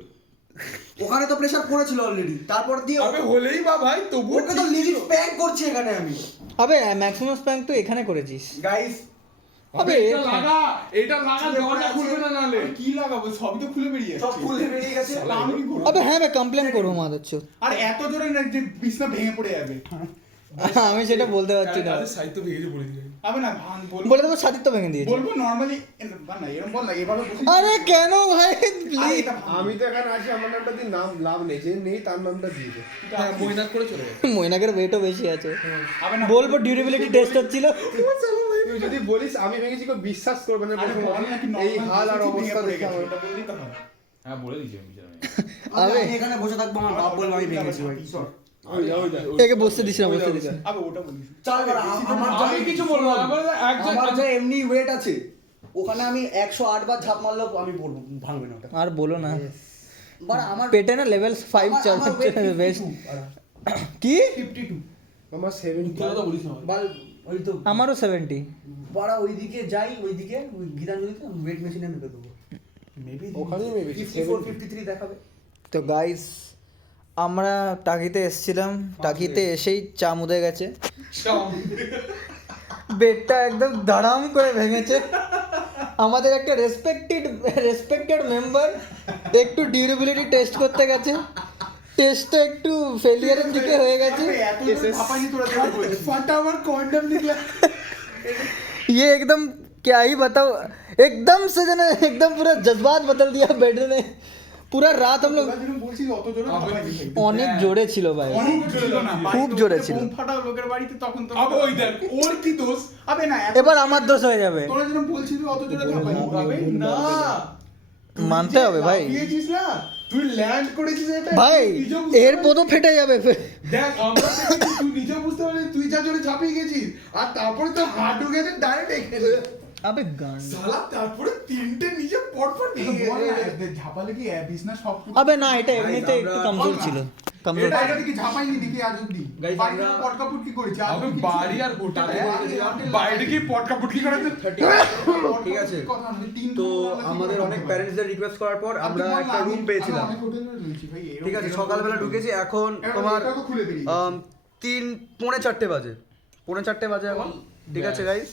ওখানে তো প্রেসার পড়েছিল অলরেডি, তারপর দিয়ে আবে হলেই বা ভাই, তবু ওকে তো লিজিট প্যাক করছি এখানে আমি। আবে ম্যাক্সিমাম স্প্যাঙ্ক তো এখানে করেছিস। গাইস আবে এটা লাগা দরজা খুলবে না নালে। কি লাগাবো সবই তো খুলে বেরিয়ে সব যাচ্ছে। খুলে বেরিয়ে গেছে, আমি কি করবো? আবে হ্যাঁ ভাই কমপ্লেন করবো মাদার চোদ। আর এত জোরে না যে বিছনা ভেঙে পড়ে যাবে। আমি সেটা বলতে পারছি না। সাহিত্য ভেঙে বলে দিই। আবে না ভান বলবো বলে দেবো সাথিত্ব ভেঙে দিয়েছি। বলবো নরমালি না এরকম বল না এভাবে বসে আরে কেন ভাই আরে প্লিজ। এটা ভান। আমি তো এখানে আছি, আমার নামটা দিয়ে নাম লাভ নেই, যে নেই তার নামটা দিয়ে দে। হ্যাঁ মইনাক করে চলে গেছে। মইনাকের ওয়েটও বেশি আছে। আবে না বলবো ডিউরেবিলিটি টেস্ট হচ্ছিল। তুই যদি বলিস আমি ভেঙেছি, কেউ বিশ্বাস করবে না। আরে বল নাকি এই হাল আর অবস্থা দেখে আমার এটা বললি তো হয়। হ্যাঁ বলে দিয়েছি আমি জানি। আমি এখানে বসে থাকবো, আমার বাপ বলবো আমি ভেঙেছি ভাই। একে বসতে দিস না, বসতে দিস না। আবে ওটা বলিস চাল করা আমার আমি কিছু বলবো না, বলে একজন আমার যে এমনি ওয়েট আছে, ওখানে আমি 108 বার ঝাঁপ মারলেও আমি পড়বো, ভাঙবে না ওটা। আর বলো না, বাট আমার পেটে না লেভেল 5 আমার চলছে weight বেস্ট। 52 কি 52 আমার 70। কথা বলিস না। বাল ওই তো আমারও 70। বড়া ওইদিকে যাই, ওইদিকে ওই গীতাঞ্জলিতে ওয়েট মেশিনে মেপে দেবো, মেবি ওখানেই মেবি 54 53 দেখাবে। তো গাইস আমরা টাকিতে এসেছিলাম, টাকিতে এসেই চা মুদে গেছে, বেডটা একদম দাঁড়াম করে ভেঙেছে। আমাদের একটা রেসপেক্টেড মেম্বার একটু ডিউরেবিলিটি টেস্ট করতে গেছে, টেস্টটা একটু ফেলিয়ারের দিকে হয়ে গেছে। फटाफट कॉन्डम निकला ये एकदम क्या ही बताओ, एकदम से जो ना एकदम पूरा जज्बात बदल दिया बेड ने। पूरा रात हम लोग বলছি অত জোরে ধাপাইনি ভাই। অনেক জোরে ছিল ভাই, অনেক জোরে না, খুব জোরে ছিল। বোম ফাটাও লোকের বাড়িতে তখন তো আবে ওই দেখ ওর কি দোষ? আবে না এবার আমার দোষ হয়ে যাবে, তোরা যেরকম বলছিস অত জোরে ধাপাইনি। আবে না মানতে হবে ভাই। দিয়েছিস না, তুই ল্যান্ড করেছিস এটা ভাই নিজেও বুঝতে এর পদও ফেটে যাবে। দেখ আমরা দেখেছি, তুই নিজেও বুঝতে পারছিস তুই যা জোরে ঝাঁপিয়ে গেছিস আর তারপরে তো হাঁটু গেছে ডাইরেক্ট এখানে আবে গান, সালা তারপরে তিনটে নিচে পরপর নিয়ে গেছে ঝাপালে কি বিজনেস সব আবে না এটা এমনিতে একটু কমজোর ছিল, কমজোর। এটা এটা কি ঝাপাইনি দেখি আজ অবধি বাড়িতে পটকাপুট কি করেছে আবে বাড়ি আর হোটেল বাইরে কি পটকা পুটকি করেছে? ঠিক আছে, তো আমাদের অনেক প্যারেন্টসদের রিকোয়েস্ট করার পর আমরা একটা রুম পেয়েছিলাম। ঠিক আছে, সকালবেলা ঢুকেছি, এখন তোমার 3:45 বাজে, 4:45 বাজে এখন। ঠিক আছে গাইস,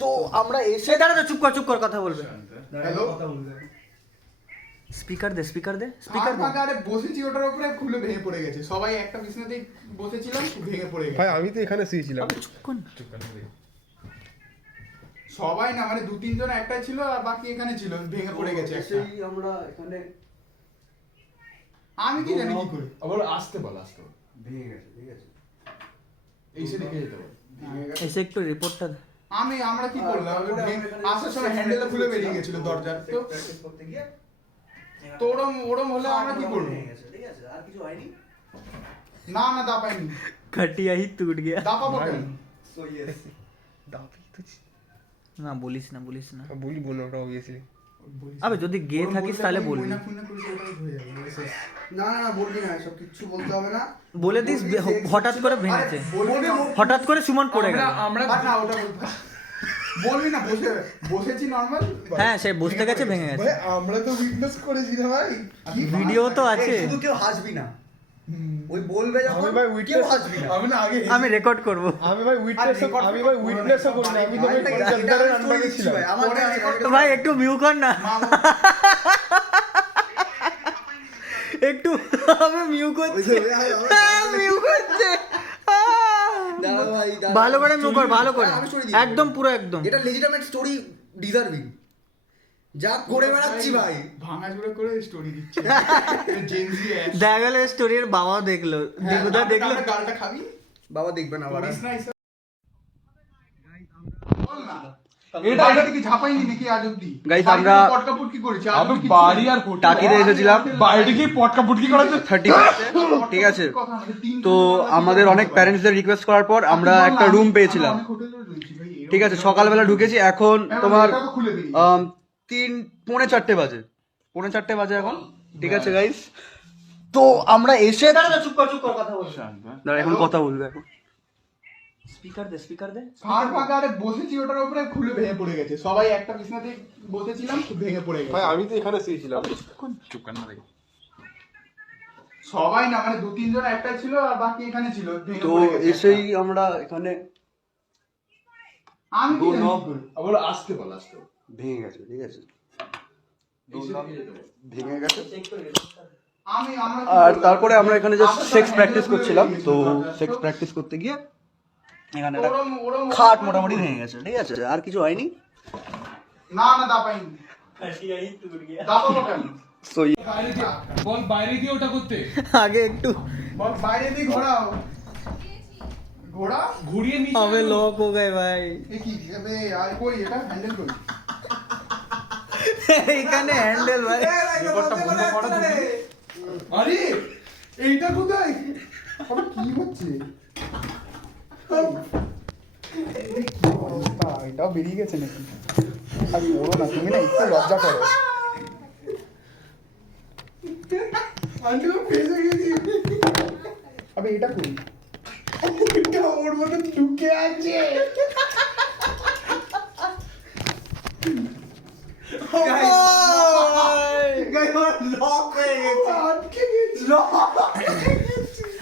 তো আমরা এসে দাঁড়া চুপ কর কথা বলবে। হ্যালো স্পিকার দে স্পিকার স্পিকার দে। আরে বসেছি ওটার উপরে খুলে ভেঙে পড়ে গেছে, সবাই একটা বিছানাতেই বসেছিলাম ভেঙে পড়ে গেছে। ভাই আমি তো এখানে শুয়েছিলাম। সবাই না মানে 2-3 জন একটা ছিল আর বাকি এখানে ছিল, ভেঙে পড়ে গেছে একটা। এসেই আমরা এখানে আমি কি জানি কি করে আবার আসতে বল ভেঙে গেছে। ঠিক আছে, এসে দেখে যেতে বল। এসে একটু রিপোর্টটা দে। আমরা কি করলাম আসার সময় হ্যান্ডেলটা খুলে বেরিয়ে গেছিল দরজার, তো প্র্যাকটিস করতে গিয়ে তো ওরম হলে আমরা কি করবো? ভেঙে গেছে। ঠিক আছে, আর কিছু হয়নি। না দাপাইনি, खटिया ही टूट गया। দাপাবো কেন? সো ইয়েস, না বলিস না বলবো না ওটা অবভিয়াসলি। আবে যদি গিয়ে থাকিস তাহলে বলবি, ময়না ফুয়না করে ওটাই হয়ে যাবে, ওই শেষ। না বলবি না, সব কিছু বলতে হবে না। বলে দিস হঠাৎ করে ভেঙেছে, হঠাৎ করে সুমন পড়ে গেল। আমরা বাট না ওটা বলবি না, বসেছি নরমাল। হ্যাঁ সে বসতে গেছে ভেঙে গেছে, আমরা তো উইটনেস করেছি না ভাই। ভিডিও তো আছে। শুধু কেউ হাসবি না, ওই বলবে যখন আমি ভাই কেউ উইটনেস হাসবি না। আমি না আগে আমি রেকর্ড করব। আমি ভাই উইটনেসও করি না, আমি তো ভাই কলকাতার আন্ডারে ছিলাম। ভাই একটু মিউ কর না, একটু আমি মিউ করছি, মিউ করছে। ভালো করে মিউ কর, ভালো করে, একদম পুরো একদম। এটা লেজিটিমেট স্টোরি ডিজার্ভিং, যা করে বেড়াচ্ছি ভাই। ভাঙা জুড়ে করে স্টোরি দিচ্ছি জেনজি অ্যাশ। দেখা গেল স্টোরির বাবাও দেখলো, দিগুদা দেখলো। গালটা খাবি? বাবা দেখবে না, আবার করিস না এসব। বল না। এটা কি ঝাপাইনি নাকি আজ অবধি? Guys, আমরা পটকাপুটকি করেছি আজ আবে অবধি কি বাড়ি আর হোটেল টাকিতে এসেছিলাম বাইরে কি পটকা পুটকি করেছে? 30 ঠিক আছে, তো আমাদের অনেক প্যারেন্টসদের রিকোয়েস্ট করার পর আমরা একটা রুম পেয়েছিলাম। ঠিক আছে, সকালবেলা ঢুকেছি, এখন তোমার 3:45 বাজে, 4:45 বাজে এখন। ঠিক আছে গাইস, তো আমরা এসে চুপ কর কথা বলছি। দাঁড়া, এখন কথা বলবে এখন। স্পিকার দে। ফাঁকা আরে বসেছি ওটার উপরে খুলে ভেঙে পড়ে গেছে, সবাই একটা বিছানাতে বসেছিলাম ভেঙে পড়ে গেছে। ভাই আমি তো এখানে শুয়েছিলাম। চুপ কর না রে। সবাই না মানে 2-3 জন একটা ছিল আর বাকি এখানে ছিল, ভেঙে তো পড়ে গেছে। এসেই আমরা এখানে আমি কি জানি কি করে? আবার আসতে বল ভেঙে গেছে। ঠিক আছে, এসে দেখে যেতে বল। ভেঙে গেছে। আমরা আর তারপরে আমরা এখানে জাস্ট সেক্স প্র্যাকটিস করছিলাম, তো সেক্স প্র্যাকটিস করতে গিয়ে এখানে একটা ওরম খাট মোটামুটি ভেঙে গেছে। ঠিক আছে, আর কিছু হয়নি। না দাপাইনি, দাপাবো কেন? সো বাইরে দিয়ে বল, বাইরে দিয়ে ওটা করতে আগে একটু বল বাইরে দিয়ে ঘোরাও। ঘোড়া ঘুরিয়ে নিয়ে আমি লক হো গए ভাই। এ কি এবে আর কই এটা হ্যান্ডেল কই? এখানে হ্যান্ডেল ভাই। রেকর্ডটা বন্ধ করা দিবি। আরে এইটা কোথায়? আরে কি হচ্ছে? এটাও বেরিয়ে গেছে নাকি? আর বলো না, তুমি না একটু লজ্জা করো। আমি ফেসে গেছি। আবে এটা কই? এটা ওর মধ্যে ঢুকে আছে।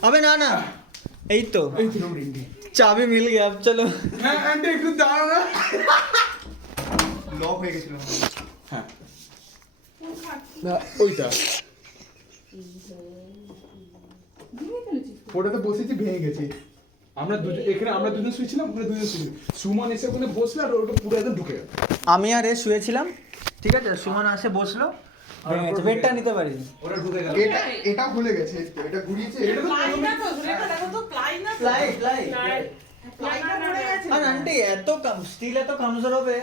अबे ना यही तो चाबी मिल गया, अब चलो। একটু দাঁড়া না। লক হয়ে গেছিল হ্যাঁ না ওইটা ওটাতে বসেছি ভেঙে গেছে আমরা দুজন এখানে আমরা দুজন শুয়েছিলাম ওখানে দুজন শুয়ে সুমন এসে ওখানে বসলে আর ওটা পুরো একদম ঢুকে গেল আমি আর এ শুয়েছিলাম, ঠিক আছে, সুমন আসে বসলো, বেডটা নিতে পারিনি। ওটা ঢুকে গেল। এটা ভুলে গেছে এটা ঘুরিয়েছে এটা তো আর আন্টি এত স্টিল এত কমজোর হবে?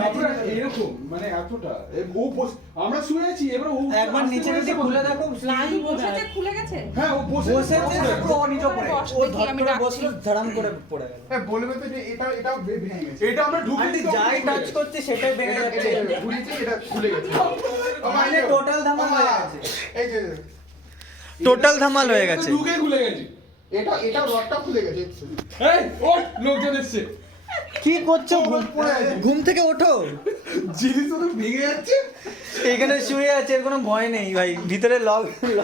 না পুরো এরকম মানে এতটা ও আমরা শুয়ে আছি এবার ও একবার নিচে যদি খুলে দেখো, খুলে গেছে হ্যাঁ ও বসে বসে পুরো নিচে পড়ে, ও ধর আমি করে ডাকছি। বসলো, ধরাম করে পড়ে গেল। হ্যাঁ বলবে তো যে এটা ভেঙে গেছে এটা আমরা ঢুকে আন্টি যাই টাচ করছে সেটাই ভেঙে যাচ্ছে, ঘুরিয়েছে এটা খুলে গেছে মানে টোটাল ধামাল হয়ে গেছে, এই যে টোটাল ধামাল হয়ে গেছে। ঢুকে খুলে গেছে এটা রডটা খুলে গেছে এই ও লোকজন এসছে কি করছো? ঘুম থেকে ওঠো, জিনিস তো ভেঙে যাচ্ছে এখানে শুয়ে আছে, এর কোনো ভয় নেই ভাই, ভিতরে লক হয়ে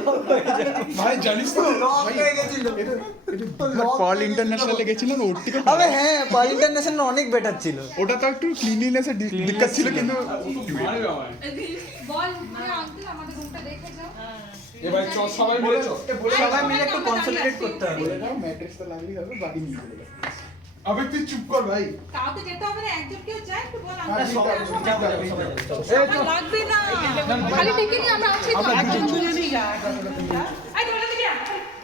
যায়। ভাই জানিস তো লক হয়ে গেছিল। পার্ল ইন্টারন্যাশনালে গেছিলাম ওর থেকে আবে হ্যাঁ, পাল ইন্টারন্যাশনাল অনেক বেটার ছিল। ওটা তো একটু ক্লিনলিনেসের দিক্কত ছিল কিন্তু মারে বাবা বল আঙ্কেল আমাদের রুমটা দেখে যাও। এবার চল সবাই মিলে চল সবাই মিলে একটু কনসেন্ট্রেট করতে হবে। ম্যাট্রেসটা লাগিয়ে হবে বাকি নিয়ে চলে যাবে আবে তুই চুপ কর ভাই কাউকে যেতে হবে না, একজন কেউ যায় একটু বল হ্যাঁ, আঙ্কেল লাগবে না খালি ডেকে নিয়ে আমরা আছি তো একজন দুজনেই যায় এই বলে দিবি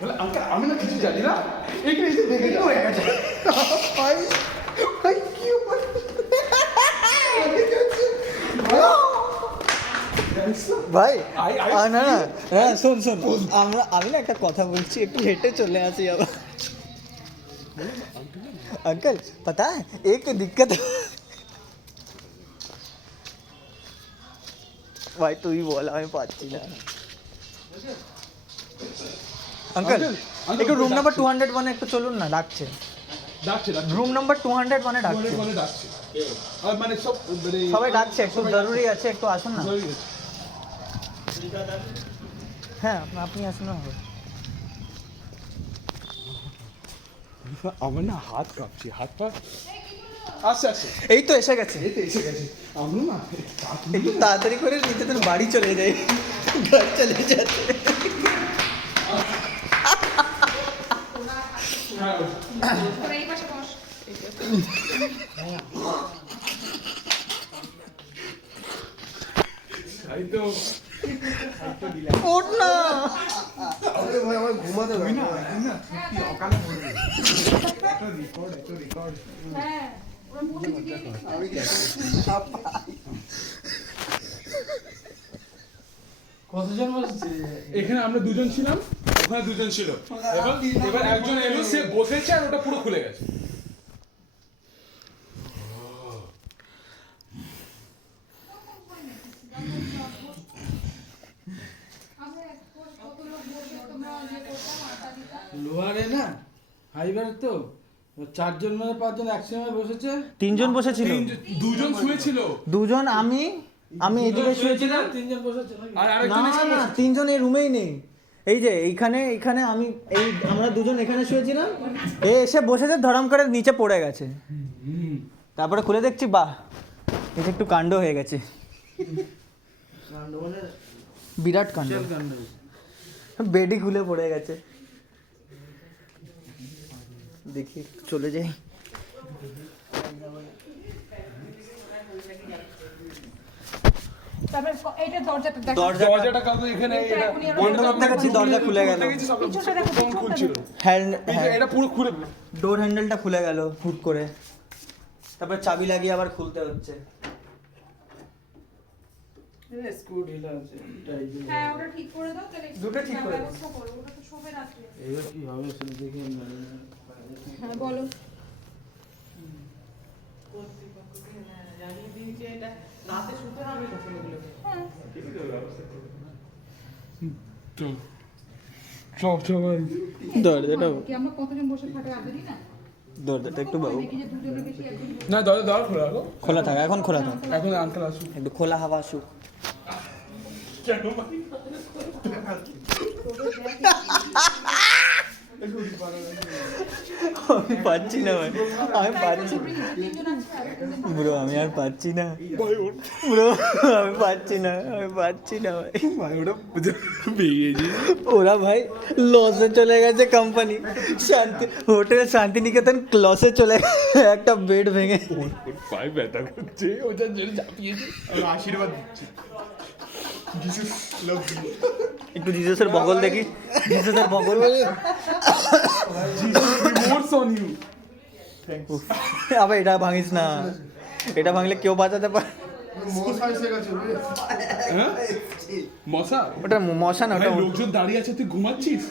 বলে আঙ্কেল আমি না কিছু জানি না এইখানে এসে দেখে যাও হয়ে গেছে ভাই ভাই কি ব্যাপার? ভাই না না হ্যাঁ শোন আমি না একটা কথা বলছি, একটু হেঁটে চলে আসি আবার। अंकल पता है एक दिक्कत भाई तू ही बोला मैं पाচ্ছি না। अंकल একটু রুম নাম্বার 201 একটু চলুন না, ডাকছে ডাকছে রুম নাম্বার 201 ডাকছে, বলে ডাকছে আর মানে সব মানে সবাই ডাকছে, একটু জরুরি আছে, একটু আসুন না। হ্যাঁ আপনি আসুন না। আমার না হাত কাঁপছে হাত পা আচ্ছা আচ্ছা এই তো এসে গেছে, এই তো এসে গেছে আমরা না একটু তাড়াতাড়ি করে নিজেদের বাড়ি চলে যাই, ঘর চলে যাচ্ছে। তোরা এই পাশে বস এই তো ওঠ না, হ্যাঁ ওরা মুছে দিয়ে এখানে আমরা দুজন ছিলাম ওখানে দুজন ছিল এবার একজন এলো সে বসেছে আর ওটা পুরো খুলে গেছে লোহারে না হাইবার তো চারজন মানে পাঁচজন একসঙ্গে বসেছে, তিনজন বসেছিল, দুজন শুয়েছিল দুজন আমি এদিকে শুয়েছিলাম, তিনজন বসেছে নাকি? আর না আরেকজন এসে না তিনজন এই রুমেই নেই, এই যে এইখানে আমি আমরা দুজন এখানে শুয়েছিলাম, এ এসে বসেছে, ধরাম করে নিচে পড়ে গেছে, তারপরে খুলে দেখছি বাহ এটা একটু কাণ্ড হয়ে গেছে, কাণ্ড মানে বিরাট কাণ্ড, কাণ্ড। বেডই খুলে পড়ে গেছে। দেখি চলে যাই, তারপরে এইটা দরজাটা দেখো দরজাটা কাউকে এখানে এটা বন্ধ করতে গেছি, দরজা খুলে গেল, পিছনটা দেখো পিছনটা খুলছিল এটা পুরো খুলে ডোর হ্যান্ডেলটা খুলে গেল হুট করে, তারপরে চাবি লাগিয়ে আবার খুলতে হচ্ছে। স্ক্রু ঢিলা আছে হ্যাঁ ওটা ঠিক করে দাও তাহলে দুটো ঠিক করে দাও। ব্যবস্থা করো, ওটা তো শোবে রাত্রে এবার কি হবে সেটা দেখে আমি জানি না। হ্যাঁ বলো সব সবাই দরজাটা কি আমরা কতজন বসে থাকে আবেদি না দরজাটা একটু বাবু দেখি যে দুজনের বেশি একজন না দরজা খোলা রাখো খোলা থাকে, এখন খোলা থাকে, এখন আঙ্কেল আসুক একটু খোলা হাওয়া আসুক। আমি পাচ্ছি না ভাই, আমি পাচ্ছি ব্রো, আমি আর পাচ্ছি না ব্রো, আমি পাচ্ছি না ভাই। ওরা ভাই লসে চলে গেছে কোম্পানি, শান্তি হোটেল শান্তিনিকেতন লসে চলে গেছে, একটা বেড ভেঙে। পায়ে ব্যথা করছে, ওটার জন্য ঝাঁপিয়েছে। আশীর্বাদ দিচ্ছি। Jesus love you. একটু জিসাসের বগল দেখি, জিসাসের বগল। Remorse on you. আবার এটা ভাঙিস না, এটা ভাঙলে কেউ বাঁচাতে পারে। মশা এসে গেছে রে। হ্যাঁ মশা, ওটা মশা না, ভাই ওটা লোকজন দাঁড়িয়ে আছে, তুই ঘুমাচ্ছিস।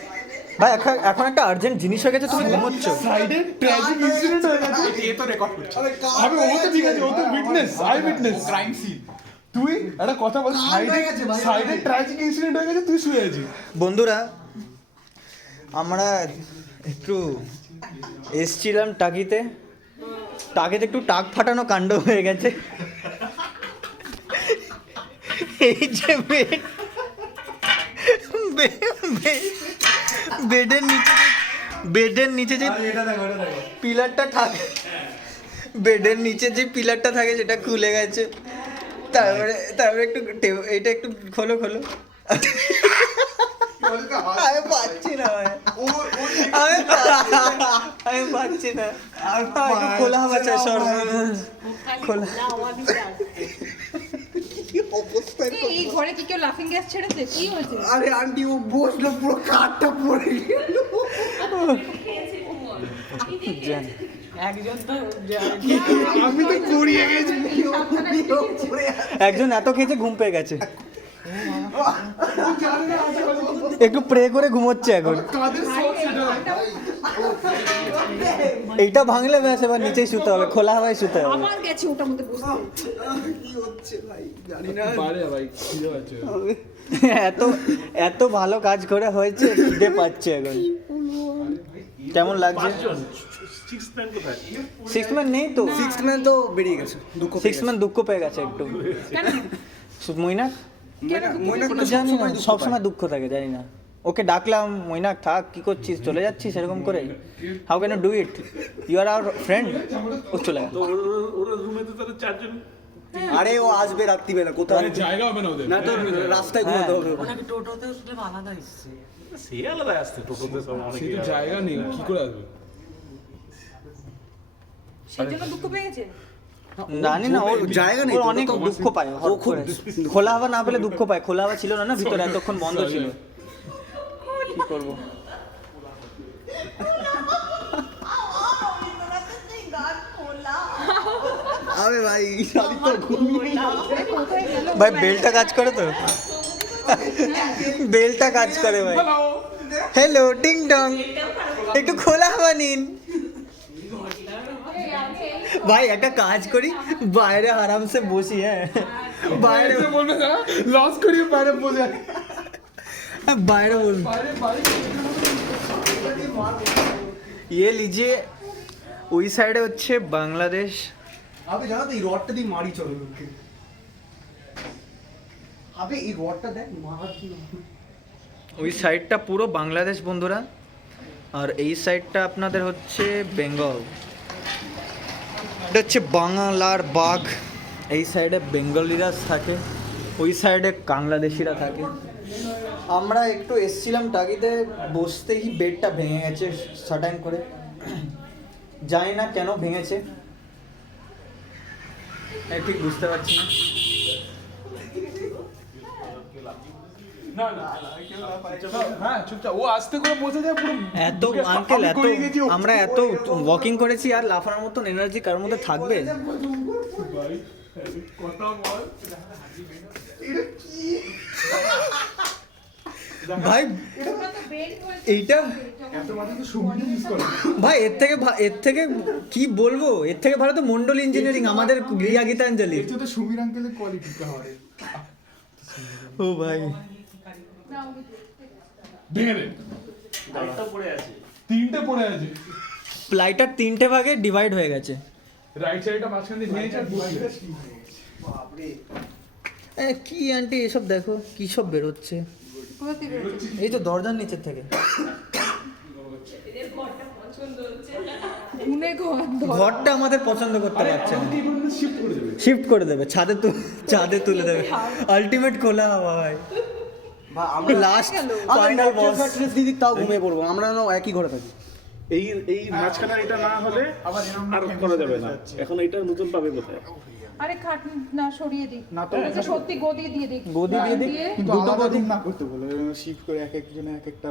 ভাই এখন একটা আর্জেন্ট জিনিস হয়ে গেছে, তুমি ঘুমোচ্ছ। সাইডে ট্র্যাজিক ইনসিডেন্ট হয়ে গেছে। এ তো রেকর্ড করছে। আমি ও তো ঠিক আছে, ও তো witness, eyewitness. Crime scene. তুই একটা কথা বল, সাইডে ট্র্যাজিক ইনসিডেন্ট হয়ে গেছে, তুই শুয়ে আছিস। বন্ধুরা, আমরা একটু এসছিলাম টাকিতে একটু টাক ফাটানো কাণ্ড হয়ে গেছে। এই যে বেডের নিচে যে পিলারটা থাকে, বেডের নিচে যে পিলারটা থাকে সেটা খুলে গেছে। তারপরে একটু এটা একটু খোলো। আমি পাচ্ছি না ভাই, আমি পাচ্ছি না, একটু খোলা হাওয়া চাই, সর খোলা। এই ঘরে কি কেউ লাফিং গ্যাস ছেড়েছে? কি হয়েছে? আরে আন্টি ও বসলো, পুরো কাঠটা পড়ে গেল। আমি তো গড়িয়ে গেছি। একজন এত খেয়েছে ঘুম পেয়ে গেছে, একটু প্রে করে ঘুমোচ্ছে এখন। এইটা ভাঙলে ব্যাস এবার নিচেই শুতে হবে, খোলা হাওয়ায় শুতে হবে। আবার গেছে ওটার মধ্যে বসতে। কি হচ্ছে ভাই জানি না। বারে ভাই খিদে পাচ্ছে। এত ভালো কাজ করে হয়েছে, খিদে পাচ্ছে এখন। কেমন লাগছে? সিক্স ম্যান নেই তো, সিক্স ম্যান তো বেরিয়ে গেছে, দুঃখ সিক্স ম্যান দুঃখ পেয়ে গেছে একটু। কেন? মৈনাক মইনাক জানি না, সবসময় দুঃখ থাকে, জানি না। ওকে ডাকলাম, মৈনাক থাক, কি করছিস, চলে যাচ্ছিস এরকম করে? How can you do it, you are our friend. ও চলে গেল। আরে ও আসবে রাত্রিবেলা, কোথায় জায়গা হবে না ওদের। না তো রাস্তায় ঘুমাতে হবে। সে তো জায়গা নেই, কি করে আসবে? সেই জন্য দুঃখ পেয়ে গেছে? জানি না, ওর জায়গা নেই ওর তো, অনেক তো দুঃখ পায়, ও খুব খোলা হাওয়া না পেলে দুঃখ পায়। খোলা হাওয়া ছিল না ভিতরে, এতক্ষণ বন্ধ ছিল। কি করবো? আরে ভাই আমি তো ঘুমিয়ে ভাই বেলটা কাজ করে তো, বেলটা কাজ করে ভাই। হ্যালো টিং টং, একটু খোলা হাওয়া নিন ভাই। একটা কাজ করি, বাইরে আরামসে বসি। হ্যাঁ বাইরে বলবে না লস করি, বাইরে বসে বাইরে বলবো। ये लीजिए, ওই সাইডে হচ্ছে বাংলাদেশ। আবে জানো তো এই রডটা দিয়ে মারি চলো লোককে। আবে এই রডটা দেখ মারার জন্য। ওই সাইডটা পুরো বাংলাদেশ বন্ধুরা, আর এই সাইডটা আপনাদের হচ্ছে বেঙ্গল। এটা হচ্ছে বাংলার বাঘ। এই সাইডে বেঙ্গলিরা থাকে, ওই সাইডে বাংলাদেশিরা থাকে। আমরা একটু এসছিলাম টাকিতে, বসতেই বেডটা ভেঙে গেছে সাটাইন করে। জানি না কেন ভেঙেছে, ঠিক বুঝতে পারছি না। হ্যাঁ চুপচাপ, ও আস্তে করে বসে যায় পুরো। এত আঙ্কেল, আমরা এত ওয়াকিং করেছি, আর লাফানোর মতন এনার্জি কার মধ্যে থাকবে? ভাই এইটা ভাই এর থেকে কি বলবো, এর থেকে ভালো তো মন্ডল ইঞ্জিনিয়ারিং, আমাদের গিয়া গীতাঞ্জলি। এটা তো সুমির আঙ্কেলের কোয়ালিটি হয়। ও ভাই ভেঙে দে। তিনটে পড়ে আছে, প্লাইটার 3টে ভাগে ডিভাইড হয়ে গেছে। রাইট সাইডটা মাঝখান দিয়ে ভেঙেছে আর বসে আছে। কি আন্টি এসব দেখো, কি সব বেরোচ্ছে? এই তো দরজার নিচের থেকে। গুনে ঘরটা আমাদের পছন্দ করতে পারছে না, শিফট করে দেবে, ছাদে তুলে দেবে, আলটিমেট খোলা হাওয়া হয়। আমরা লাস্ট ফাইনাল বস। দিদি তাও ঘুমিয়ে পড়বো, আমরা যেন একই ঘরে থাকি। এই মাঝখানে এটা না হলে আর করা যাবে না। এখন এটা নতুন পাবে কোথায়? আরে খাট না সরিয়ে দিই না তো সত্যি গদি দিয়ে দিই, গদি দিয়ে দিই, দুটো গদি না করতে বলে শিফট করে এক একজনে এক একটা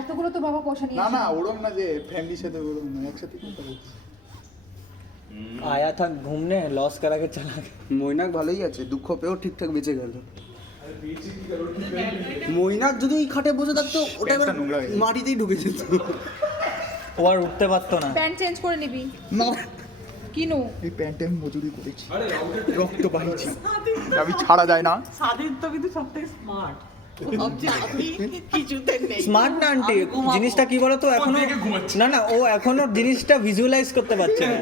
এতগুলো তো বাবা পয়সা নিয়ে না না ওরম না যে ফ্যামিলির সাথে ওরম না একসাথে কোনটা বলছি आया था घूमने लॉस करा के चला गया। মৈনাক ভালোই আছে, দুঃখ পেয়েও ঠিকঠাক বেঁচে গেল। মৈনাক যদি ওই খাটে বসে থাকতো ওটা এবার মাটিতেই ঢুকে যেত। ও আর উঠতে পারতো না। প্যান্ট চেঞ্জ করে নিবি না কিনো এই প্যান্টে আমি মজুরি করেছি, রক্ত বাহিছি, আমি ছাড়া যায় না। স্বাধীন তো কিন্তু সবথেকে স্মার্ট কিছুতে নেই স্মার্ট না আন্টি, জিনিসটা কি বলতো এখনো না ও এখনো জিনিসটা ভিজুয়ালাইজ করতে পারছে না।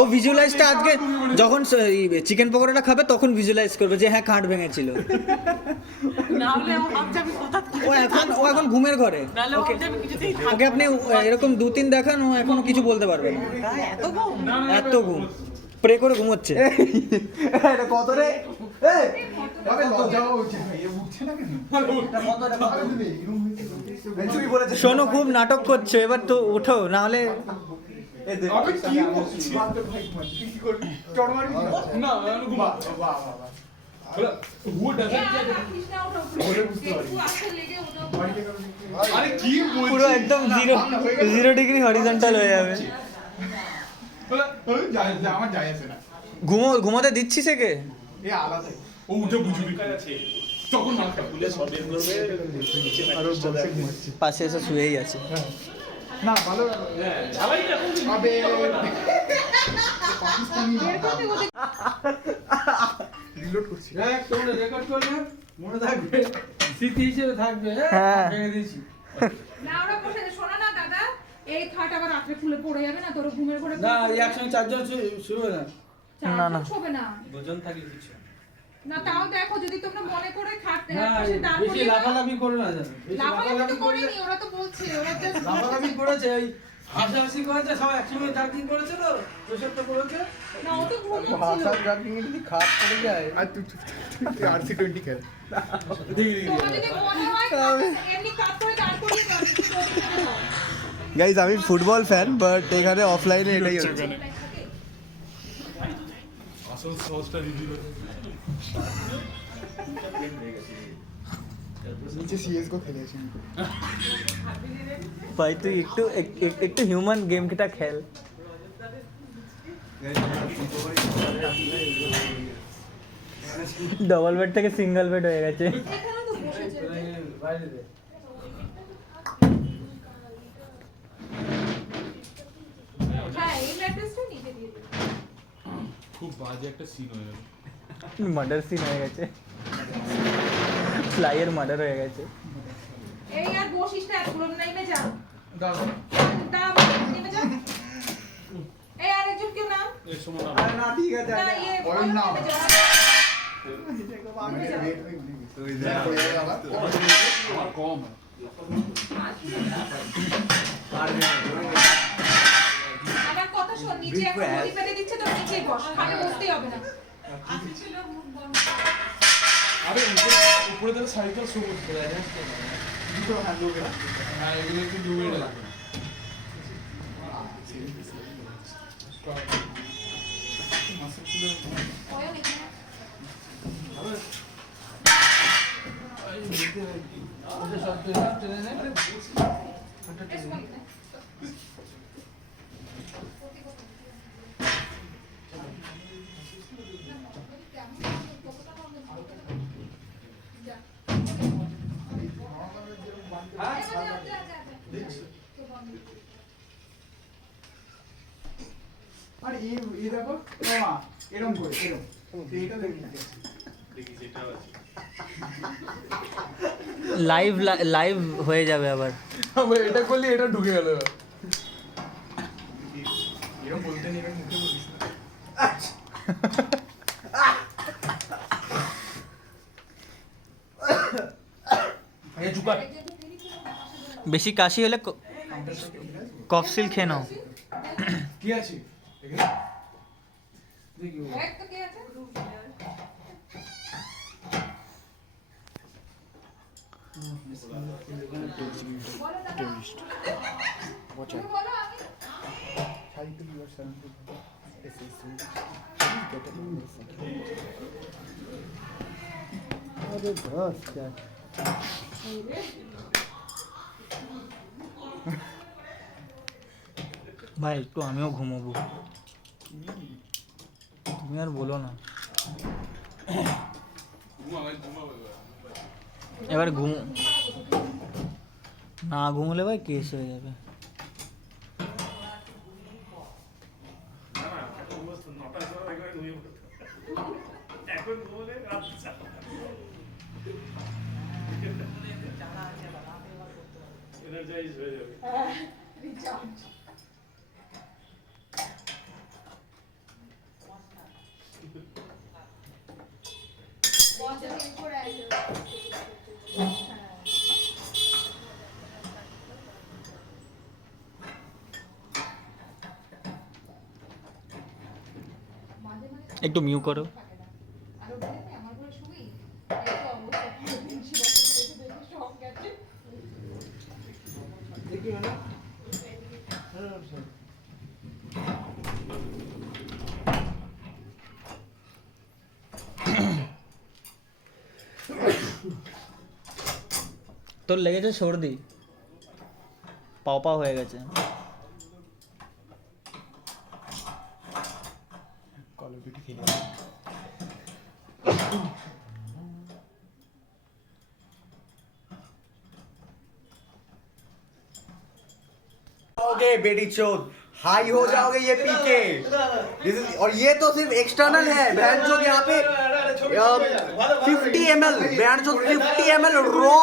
ও ভিজুয়ালাইজটা আজকে যখন চিকেন পকোড়াটা খাবে তখন ভিজুয়ালাইজ করবে যে হ্যাঁ খাট ভেঙেছিল। না হলে ও ভাবছে আমি কোথা থেকে ও এখন ঘুমের ঘরে। নাহলে ও ভাবছে আমি কিছুতেই ওকে আপনি এরকম 2-3 দেখান, ও এখনো কিছু বলতে পারবে না। এত ঘুম এত ঘুম, প্রে করে ঘুমোচ্ছে। এটা কত রে? শোনো খুব নাটক করছো, এবার তো ওঠো, না হলে আমি কি বলছি? না ঘুমা who doesn't get আরে কি বলছিস? পুরো একদম 0 ডিগ্রি হরিজন্টাল হয়ে যাবে। আমার যায় আসে না, ঘুমোতে দিচ্ছি সেকে এ আলাদা। ও উঠে বুঝবি তখন না খাবলে সব বের করবে আর ওর বসে ঘুমাচ্ছে পাশে এসে শুয়েই আছে। না ভালো সবাই এখন আবে পাকিস্তানি রিলোড করছি। তোমরা রেকর্ড করলে মনে থাকবে, স্মৃতি হিসেবে থাকবে। হ্যাঁ। ভেঙে দিয়েছি। না ওরা বসে শোনা না দাদা, এই খাট আবার রাত্রে খুলে পড়ে যাবে না, তোর ঘুমের ঘরে না এই একসঙ্গে 4 জন শুরু না। না। শোবে না দুজন থাকলে কিছু না, তাও দেখো যদি তোমরা মনে করে খাট না, বেশি লাফালাফি করো না জানো। বেশি লাফালাফি তো লাফালাফি করলে করেনি, ওরা তো বলছে ওরা জাস্ট লাফালাফি করেছে, ওই হাসাহাসি করেছে, সবাই একসঙ্গে জার্কিং করেছে, তো প্রেশারটা করেছে। না ও তো ঘুমোচ্ছিল। ভাষার জার্কিং এ যদি খাট পড়ে যায় আর তুই RC20 খেল। তোমার যদি মনে হয় এমনি কাট করে দাঁড় করিয়ে দাও, গাইজ আমি ফুটবল ফ্যান, বাট এখানে অফলাইনে এটাই হচ্ছে। আসল সহজটা রিভিউ নিচে CS:GO খেলে আছি। ভাই তুই একটু হিউম্যান গেমটা খেল। ডবল বেড থেকে সিঙ্গেল বেড হয়ে গেছে। এখানে তো বসেছে। বাইরে দে। হ্যাঁ এই ম্যাট্রেসটা নিচে দিয়ে দিই। খুব বাজে একটা সিন হয়ে গেল। মার্ডার সিন হয়ে গেছে, ফ্লাইয়ের মার্ডার হয়ে গেছে। এই আর বসিস না, এতগুলো নেমে যা দাঁড়া, নেমে যা। এই আরেকজন কেউ নাম এই সময় না আরে না ঠিক আছে, না ইয়ে বলেন না। নেমে যা। আমার কম আমার কথা শোন, নিচে এখন গদি পেতে দিচ্ছে তো নিচেই বস, খাটে বসতেই হবে না। আরে উপরে তাহলে সাইকেল সবুজ করে আছে দুটো হ্যান্ড ওকে হ্যাঁ এগুলো একটু ডুবে রাখবে ওই নিচে না। ওটা সব ট্রেনে নে। এসো না। আর এই দেখো মামা এরকম করে এরকম এইটা দেখি লাইভ হয়ে যাবে আবার। এটা করলে এটা ঢুকে গেল এরকম বলতে নেই মুখে বলিস বেশি কাশি হলে কফসিল খেয়ে নাও। কি আছে দেখি ও। একটা কে আছে? তুমি বলো আমি ভাই একটু আমিও ঘুমোবো, তুমি আর বলো না। এবার না ঘুমলে ভাই কেস হয়ে যাবে। একটু মিউ করো। আর ওটা আমার ঘরে শুবি এই তো অবস্থা বেশি বছর দেখে সব গেছে দেখি না তোর লেগেছে সর্দি, পাও পাও হয়ে গেছে। जाओगे बेटी चोद, हाई हो जाओगे ये पी के। और ये तो सिर्फ एक्सटर्नल है, बहन चोद यहाँ पे 50 ml, बहन चोद 50 ml raw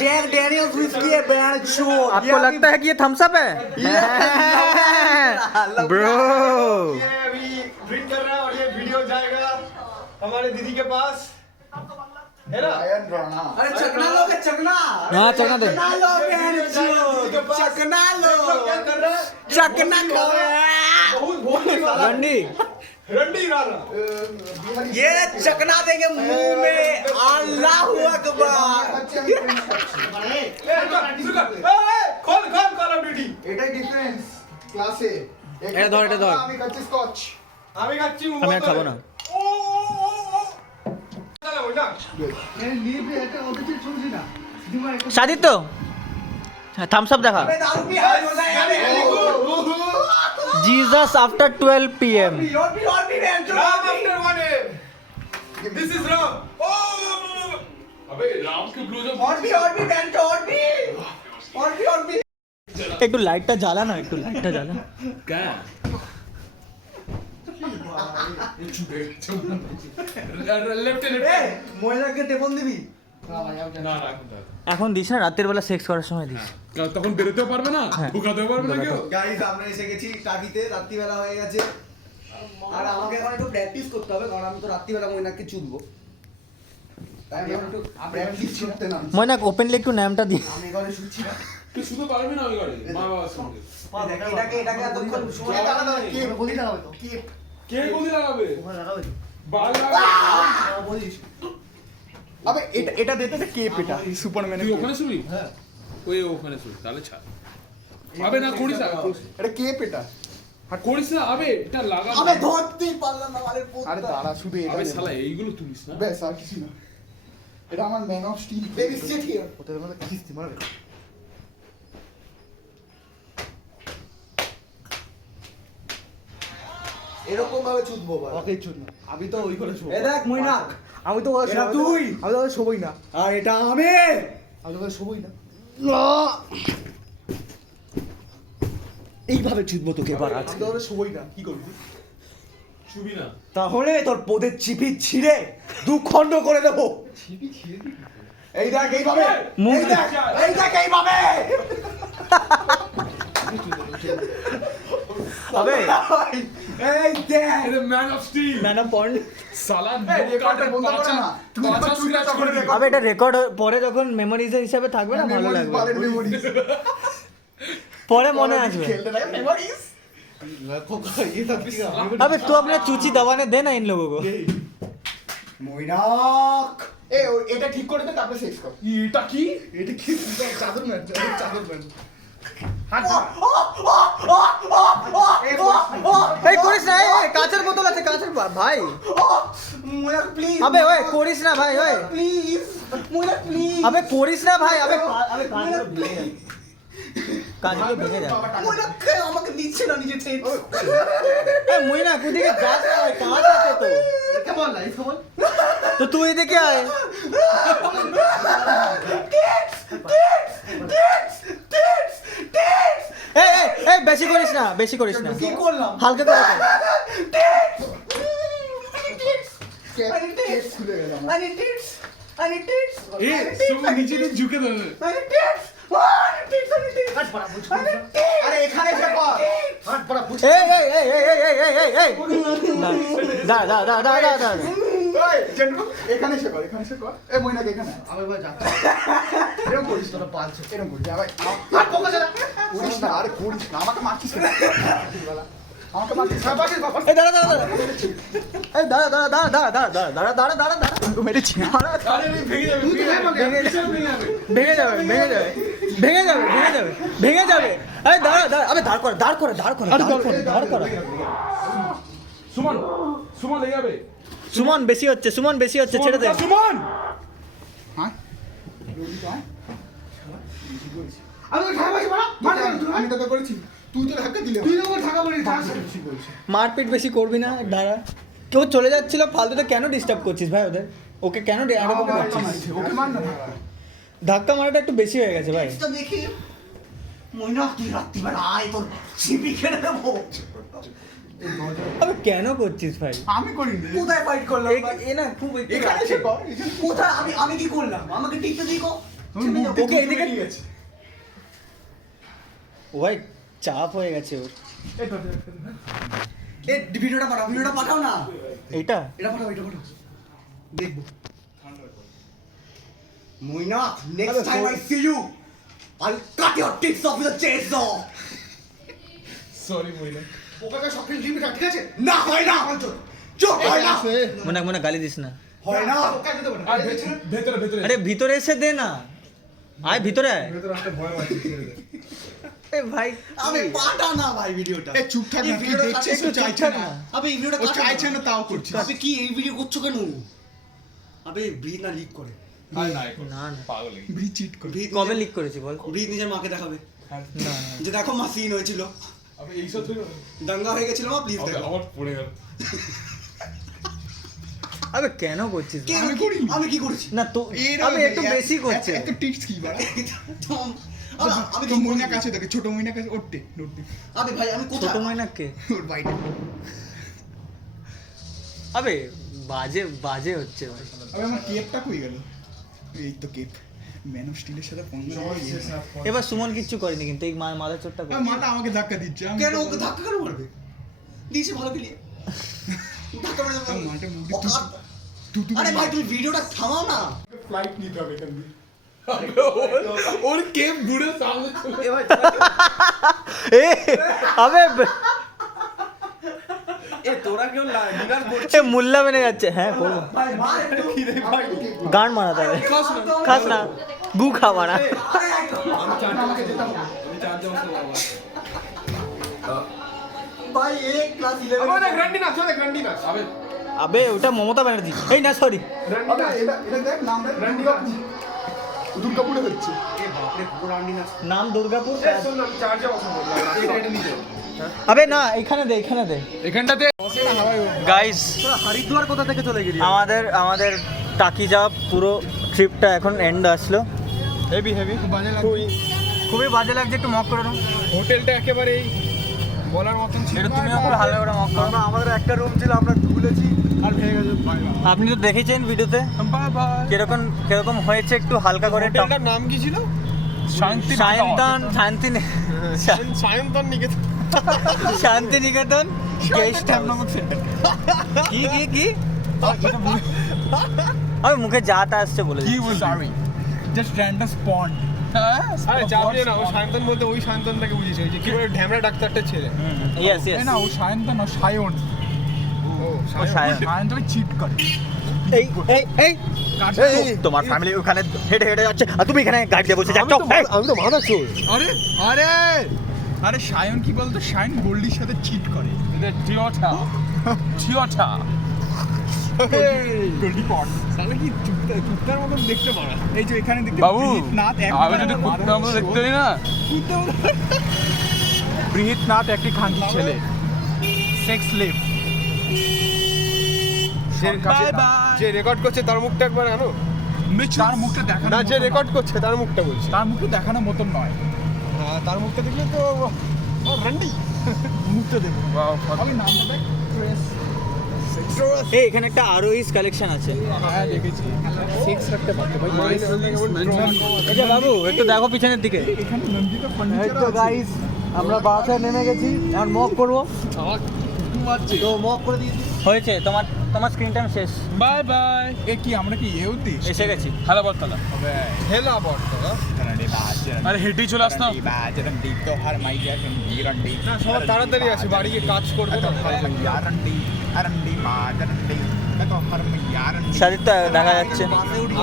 Jack Daniels whisky है बहन चोद। आपको लगता है कि ये थम्स अप है? ब्रो ड्रिंक कर रहा है और ये वीडियो जाएगा हमारे दीदी के पास, है ना? अरे चकना लोगे चकना, हाँ चकना दे, चकना लो बहन चोद, चकना लो, चकना लो। रंडी रंडी राणा ये चकना देंगे मुंह में, अल्लाह अकबर। खोल खोल कॉल ऑफ ड्यूटी। এটাই ডিফারেন্স ক্লাসে এটা ধর, এটা ধর। আমি খাচ্ছি স্কচ আমি খাচ্ছি আমি আর খাবো না। চালাবো না। লিভ এটা ওদের থেকে শুনছি না সিনেমা একটা সাদিত তো থামস আপ দেখা। दारू पी हाई हो जाएगा। Jesus after 12 PM। और भी बहन चोद। Ram after one this is Ram. अबे राम के ब्लू जो और भी बहन चोद, और भी একটু লাইটটা জ্বালা না, একটু লাইটটা জ্বালা। লেফট মহিলাকে টেপন দিবি। না না এখন দিস না, রাতের বেলা সেক্স করার সময় দিস। তখন বেরোতেও পারবে না, ঢোকাতেও পারবে না কেউ। গাইস আমরা এসে গেছি টাকিতে, রাত্রিবেলা হয়ে গেছে আর আমাকে এখন একটু প্র্যাকটিস করতে হবে কারণ আমি তো রাত্রিবেলা মহিনাকে চুদবো। তাই আমি এখন একটু প্র্যাকটিস করতে না। ময়নাক ওপেনলি একটু নামটা দি। আমি এখানে শুচ্ছি না। তুই শুধু পারবি না ওই ঘরে মা বাবার সঙ্গে। এটাকে এতক্ষণ সময় কাটাতে হবে। কে বলি না হবে তো কে কে গদি লাগাবে? ওখানে লাগাবে তো বাল লাগাবে। বলিস अबे এটা দিতে তো কেপ এটা সুপারম্যানের তুই ওখানে শুবি? হ্যাঁ ওই ওখানে শুবি, তাহলে ছাড়। আবে না করিস না, এটা কেপ এটা। আর করিস না, আবে এটা লাগা। আমি ধরতেই পারলাম না আরে পোত। আরে দাঁড়া শুধু এটা আবে দে। শালা এইগুলো তুলিস না। ব্যাস আর কিছু না। এটা আমার man of steel. Baby sit here. ওদের মধ্যে কিস্তি মারবে। এরকম ভাবে চুদবো ভাই। ওকে চুদ না। আমি তো ওই করে শোবো। এ দেখ মইনাক, আমি তো এটা তুই। আমি তো শোবই না। আর এটা আমি। আমি তো শোবই না। এইভাবে চুদবো তোকে এবার আজ। আমি তো শোবই না। কি করবি? শুবি না। তাহলে তোর পোদের চিপি ছিঁড়ে দু খণ্ড করে দেবো। ছিপি ছিঁড়ে দিবি? এই দেখ এইভাবে, মুখ এই দেখ এইভাবে। আবে এই দেখ। এটা ম্যান অফ স্টিল। না না পয়েন্ট। সালা রেকর্ডটা বন্ধ করে না। তুমি পাঁচা চুরি scratch তখন করে দিবি। আবে এটা রেকর্ড পরে যখন মেমোরিজ হিসাবে থাকবে না, ভালো লাগবে। মেমোরিজ পরে মনে আসবে। खेलते रहे मेमोरीज ये सब किसका अबे तू अपना चूची दबाने दे ना इन लोगों को। মৈনাক এ এটা ঠিক করে দে তারপরে শেষ কর এটা কি এটা কি চাদর ম্যান চাদর ম্যান এই করিস না, এই কাঁচের বোতল আছে, কাঁচের ভাই। মৈনাক প্লিজ আবে ওই করিস না ভাই, ওই প্লিজ মৈনাক প্লিজ আবে করিস না ভাই, আবে আবে কাঁচগুলো ভেঙে যাবে। মৈনাক আমাকে দিচ্ছে না নিজে থেকে এই মুইনা কুদিকে যাস না ভাই, কাঁচ আছে তো। কে বল লাইফ বল তো তুই এদিকে আয়। এই এই এই বেশি করিস না, বেশি করিস না, কি করলাম হালকা করে কর। খুলে গেল আমার এ তুমি নিচে দিয়ে ঝুঁকে দেবে আরে এখানে এসে কর হাত পড়া বুঝ এই এই এই এই এই এই এই এই এই দা দা দা দা দা দা ওই জেন্টু এখানে এসে কর এখানে এসে কর এ মইনাক এখানে আমি ভাই যাচ্ছি এরকম করিস তোরা পালছে এরকম করিস ভাই আর পোকা চলা করিস না আরে করিস না আমাকে মারছিস কেন আমাকে মারছিস না পাছিস বাবা এই দাঁড়া দাঁড়া দাঁড়া এই দাঁড়া দাঁড়া দাঁড়া দাঁড়া দাঁড়া দাঁড়া দাঁড়া দাঁড়া দাঁড়া তো মেরেছি। আরে ভেঙে যাবে ভেঙে যাবে ভেঙে যাবে ভেঙে যাবে ভেঙে যাবে ভেঙে যাবে। এই দাঁড়া দাঁড়া, আবে দাঁড় করে দাঁড় করে দাঁড় করে দাঁড় করে দাঁড় করে। সুমন সুমন লেগে যাবে সুমন বেশি হচ্ছে, সুমন বেশি হচ্ছে, ছেড়ে দে। সুমন হ্যাঁ আমি তো ঢাকা মারছি মারা আমি তো করেছি তুই তো ধাক্কা দিলি তুই তো ঢাকা মারিস মারপিট বেশি করবি না, দাঁড়া। কেউ চলে যাচ্ছিল ফালতুতে, কেন ডিস্টার্ব করছিস ভাই ওদের? ওকে কেন এরকম করছিস? ওকে মার না ধাক্কা মারাটা একটু বেশি হয়ে গেছে ভাই। তো দেখি মইনাক তুই রাত্রিবেলা আয় তোর সিপি খেলে দেবো আবে কেন করছিস ভাই? আমি করি না কোথায় ফাইট করলাম এ না খুব একটু এখানে আছে। এসে কর কোথায় আমি কি করলাম আমাকে টিপতে দিই কো ওকে এদিকে ও ভাই চাপ হয়ে গেছে ওর। এই ভিডিওটা পাঠাও না এইটা এটা পাঠাও দেখবো Mainak next time I see you I cut your tips of the chaser sorry Maina okay সবকিছু জিবি ঠিক আছে না হয় না চুপ হয় না মনে মনে গালি দিস না। হয় না ওকে দিতে আর ভেতরে ভেতরে আরে ভিতরে এসে দে না, আয় ভিতরে আয়। ভেতরে একটা ভয় পাচ্ছি ছেড়ে দে এ ভাই আমি পাঠা না ভাই ভিডিওটা এ চুপ থাক না তুই দেখছিস একটু ও চাইছে চুপচাপ না না। আবে এই ভিডিওটা ও চাইছে না তাও করছিস আবে কি এই ভিডিও করছো কেন আবে ব্রিজ না লিক করে আরে না এখন না না, পাগল হয়ে ব্রি চিট করে ব্রিজ কবে লিক করেছি বল? ব্রিজ নিজের মাকে দেখাবে না যে দেখো মা সিন হয়েছিল আবে এইসব তুই দাঙ্গা হয়ে গেছিল মা প্লিজ ওকে দেখো আমার পড়ে গেল আবে কেন করছিস ভাই? আমি কি করেছি না তো আবে একটু বেশি করছে। এত টিপস কি বাড়া আমি তো কি মইনা কাছে দেখে ছোট মইনা কাছে ওঠে নোটে আবে ভাই আমি ছোট কোথায় ময়নাকে ওর বাইরে আবে বাজে বাজে হচ্ছে ভাই। আবে আমার কেপটা কই গেল এই তো কেপ ম্যান অফ স্টিলের সাথে পঙ্গা এবার সুমন কিচ্ছু করেনি কিন্তু এই মাথা চোটটা করে। মাথা আমাকে ধাক্কা দিচ্ছে আমি কেন ওকে ধাক্কা কেন মারবে দিয়েছে ভালো খেলিয়ে ধাক্কা মেরে দেবে। মাঠে মুখে অকাত। তুতু আরে ভাই তুমি ভিডিওটা থামাও না ফ্লাইট নিতে হবে এখান দিয়ে ওর কেপ ঘুরে সামনে চলে এ আবে এ তোরা কেউ ডিনার এ মুল্লা বেনে যাচ্ছে। হ্যাঁ করবো, ভাই মার একটু গান মারাতে হবে। খাস না গু খা মারা। ভাই এক ক্লাস 11 আবে না গ্র্যান্ডি না চলে গ্র্যান্ডি না আবে আবে ওটা মমতা ব্যানার্জি, এই না সরি। আবে এটা দেখ নাম দেখ গ্র্যান্ডি দুর্গাপুরে হচ্ছে নাম দুর্গাপুর। শোন না চার্জে বসাবো এটা এটা নিতে আবে না এখানে দে, এখানে দে। এখানটাতে গাইস হরিদ্বার কোথা থেকে চলে গেলি আমাদের টাকি যাওয়া পুরো ট্রিপটা এখন এন্ড আসলো। হেভি হেভি বাজে লাগছে খুবই বাজে লাগছে, একটু মক করে দাও। হোটেলটা একেবারেই বলার মতন ছিল এটা তুমিও একটু হালকা করে মক করো। আমাদের একটা রুম ছিল আমরা ভুলেছি আর ভেঙে গেছে আপনি তো দেখেছেন ভিডিওতে বাই বাই কিরকম কিরকম হয়েছে, একটু হালকা করে হোটেলটার নাম কি ছিল শান্তি সায়ন্তন নিকেতন শান্তি নিকেতন গেস্ট হাউস। কি কি কি আমি মুখে যা তা আসছে বলে কি বল সরি জাস্ট র্যান্ডম স্পন্ট আরে চাপিয়ে না, ও সায়ন্তন বলতে ওই সায়ন্তনটাকে বুঝিয়েছে, ওই যে কি বলে ঢ্যামরা ডাক্তারটা ছেলে। Yes yes. না ও সায়ন্তন না, সায়ন। ও ও সায়ন। সায়ন তো চিট করে। এই এই এই তোমার ফ্যামিলি ওখানে হেঁটে হেঁটে যাচ্ছে আর তুমি এখানে গাড়ি দিয়ে বসে যাচ্ছ। আমি তো মাথা চোর। আরে আরে আরে সায়ন কি বলতো, সায়ন গোল্ডির সাথে চিট করে। টিওটা টিওটা গোল্ডি পট তাহলে কি কুত্তার মতন দেখতে পারা। এই যে এখানে দেখতে বাবু নাথ আমি যদি কুত্তার মতো দেখতে পারি না। বৃহিত নাথ একটি খানকি ছেলে, সেক্স লিভ। যে রেকর্ড করছে তার মুখটা একবার আনো। তার মুখটা দেখানো না, যে মতো রেকর্ড করছে তার মুখটা বলছি। তার মুখটা দেখানোর মতন নয়। হ্যাঁ, তার মুখটা দেখলে তো রান্ডি মুখটা দেখো। আমি নামটা দেখ, এই এখানে একটা আরোইস কালেকশন আছে। হ্যাঁ দেখেছি। সেক্স রাখতে পারতে ভাই। এই যে বাবু একটু দেখো পিছনের দিকে। এখানে নন্দিতা ফার্নিচার তো গাইস আমরা বাসায় নেমে গেছি, এখন মক করবো। তো মক করে দিয়েছি। হয়েছে তোমার তোমার স্ক্রিন টাইম শেষ। Bye bye. এ কি আমরা কি এও দিস? এসে গেছি। হ্যালো বর্তলা। হেলা বর্তলা। আরে হেঁটেই চলে আসতো। না, সবার তাড়াতাড়ি আছে, বাড়ি গিয়ে কাজ করবে না। শাড়ির তো দেখা যাচ্ছে।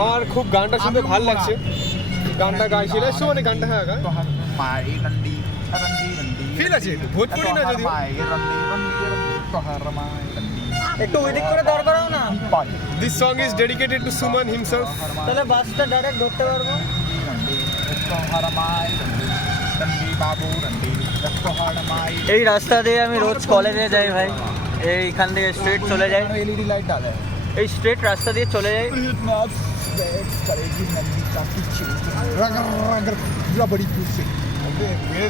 আমার খুব গানটা শুনতে ভালো লাগছে। গানটা গাইছিল মানে গানটা, হ্যাঁ গা ফিল আছে, ভোজপুরি না যদিও। একটু ওয়েটিং করে দাঁড় করাও না, This song is dedicated to Suman himself. তাহলে বাসটা ডাইরেক্ট ধরতে পারবো। এই রাস্তা দিয়ে আমি রোজ কলেজে যাই ভাই, এইখান থেকে স্ট্রেট চলে যাই, এলইডি লাইট ডালে। এই স্ট্রেট রাস্তা দিয়ে চলে যাই। नाथ बैग्स करेगी नंदी का पीछे रगर रगर बड़ी पीछे।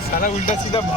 साला उल्टा सीधा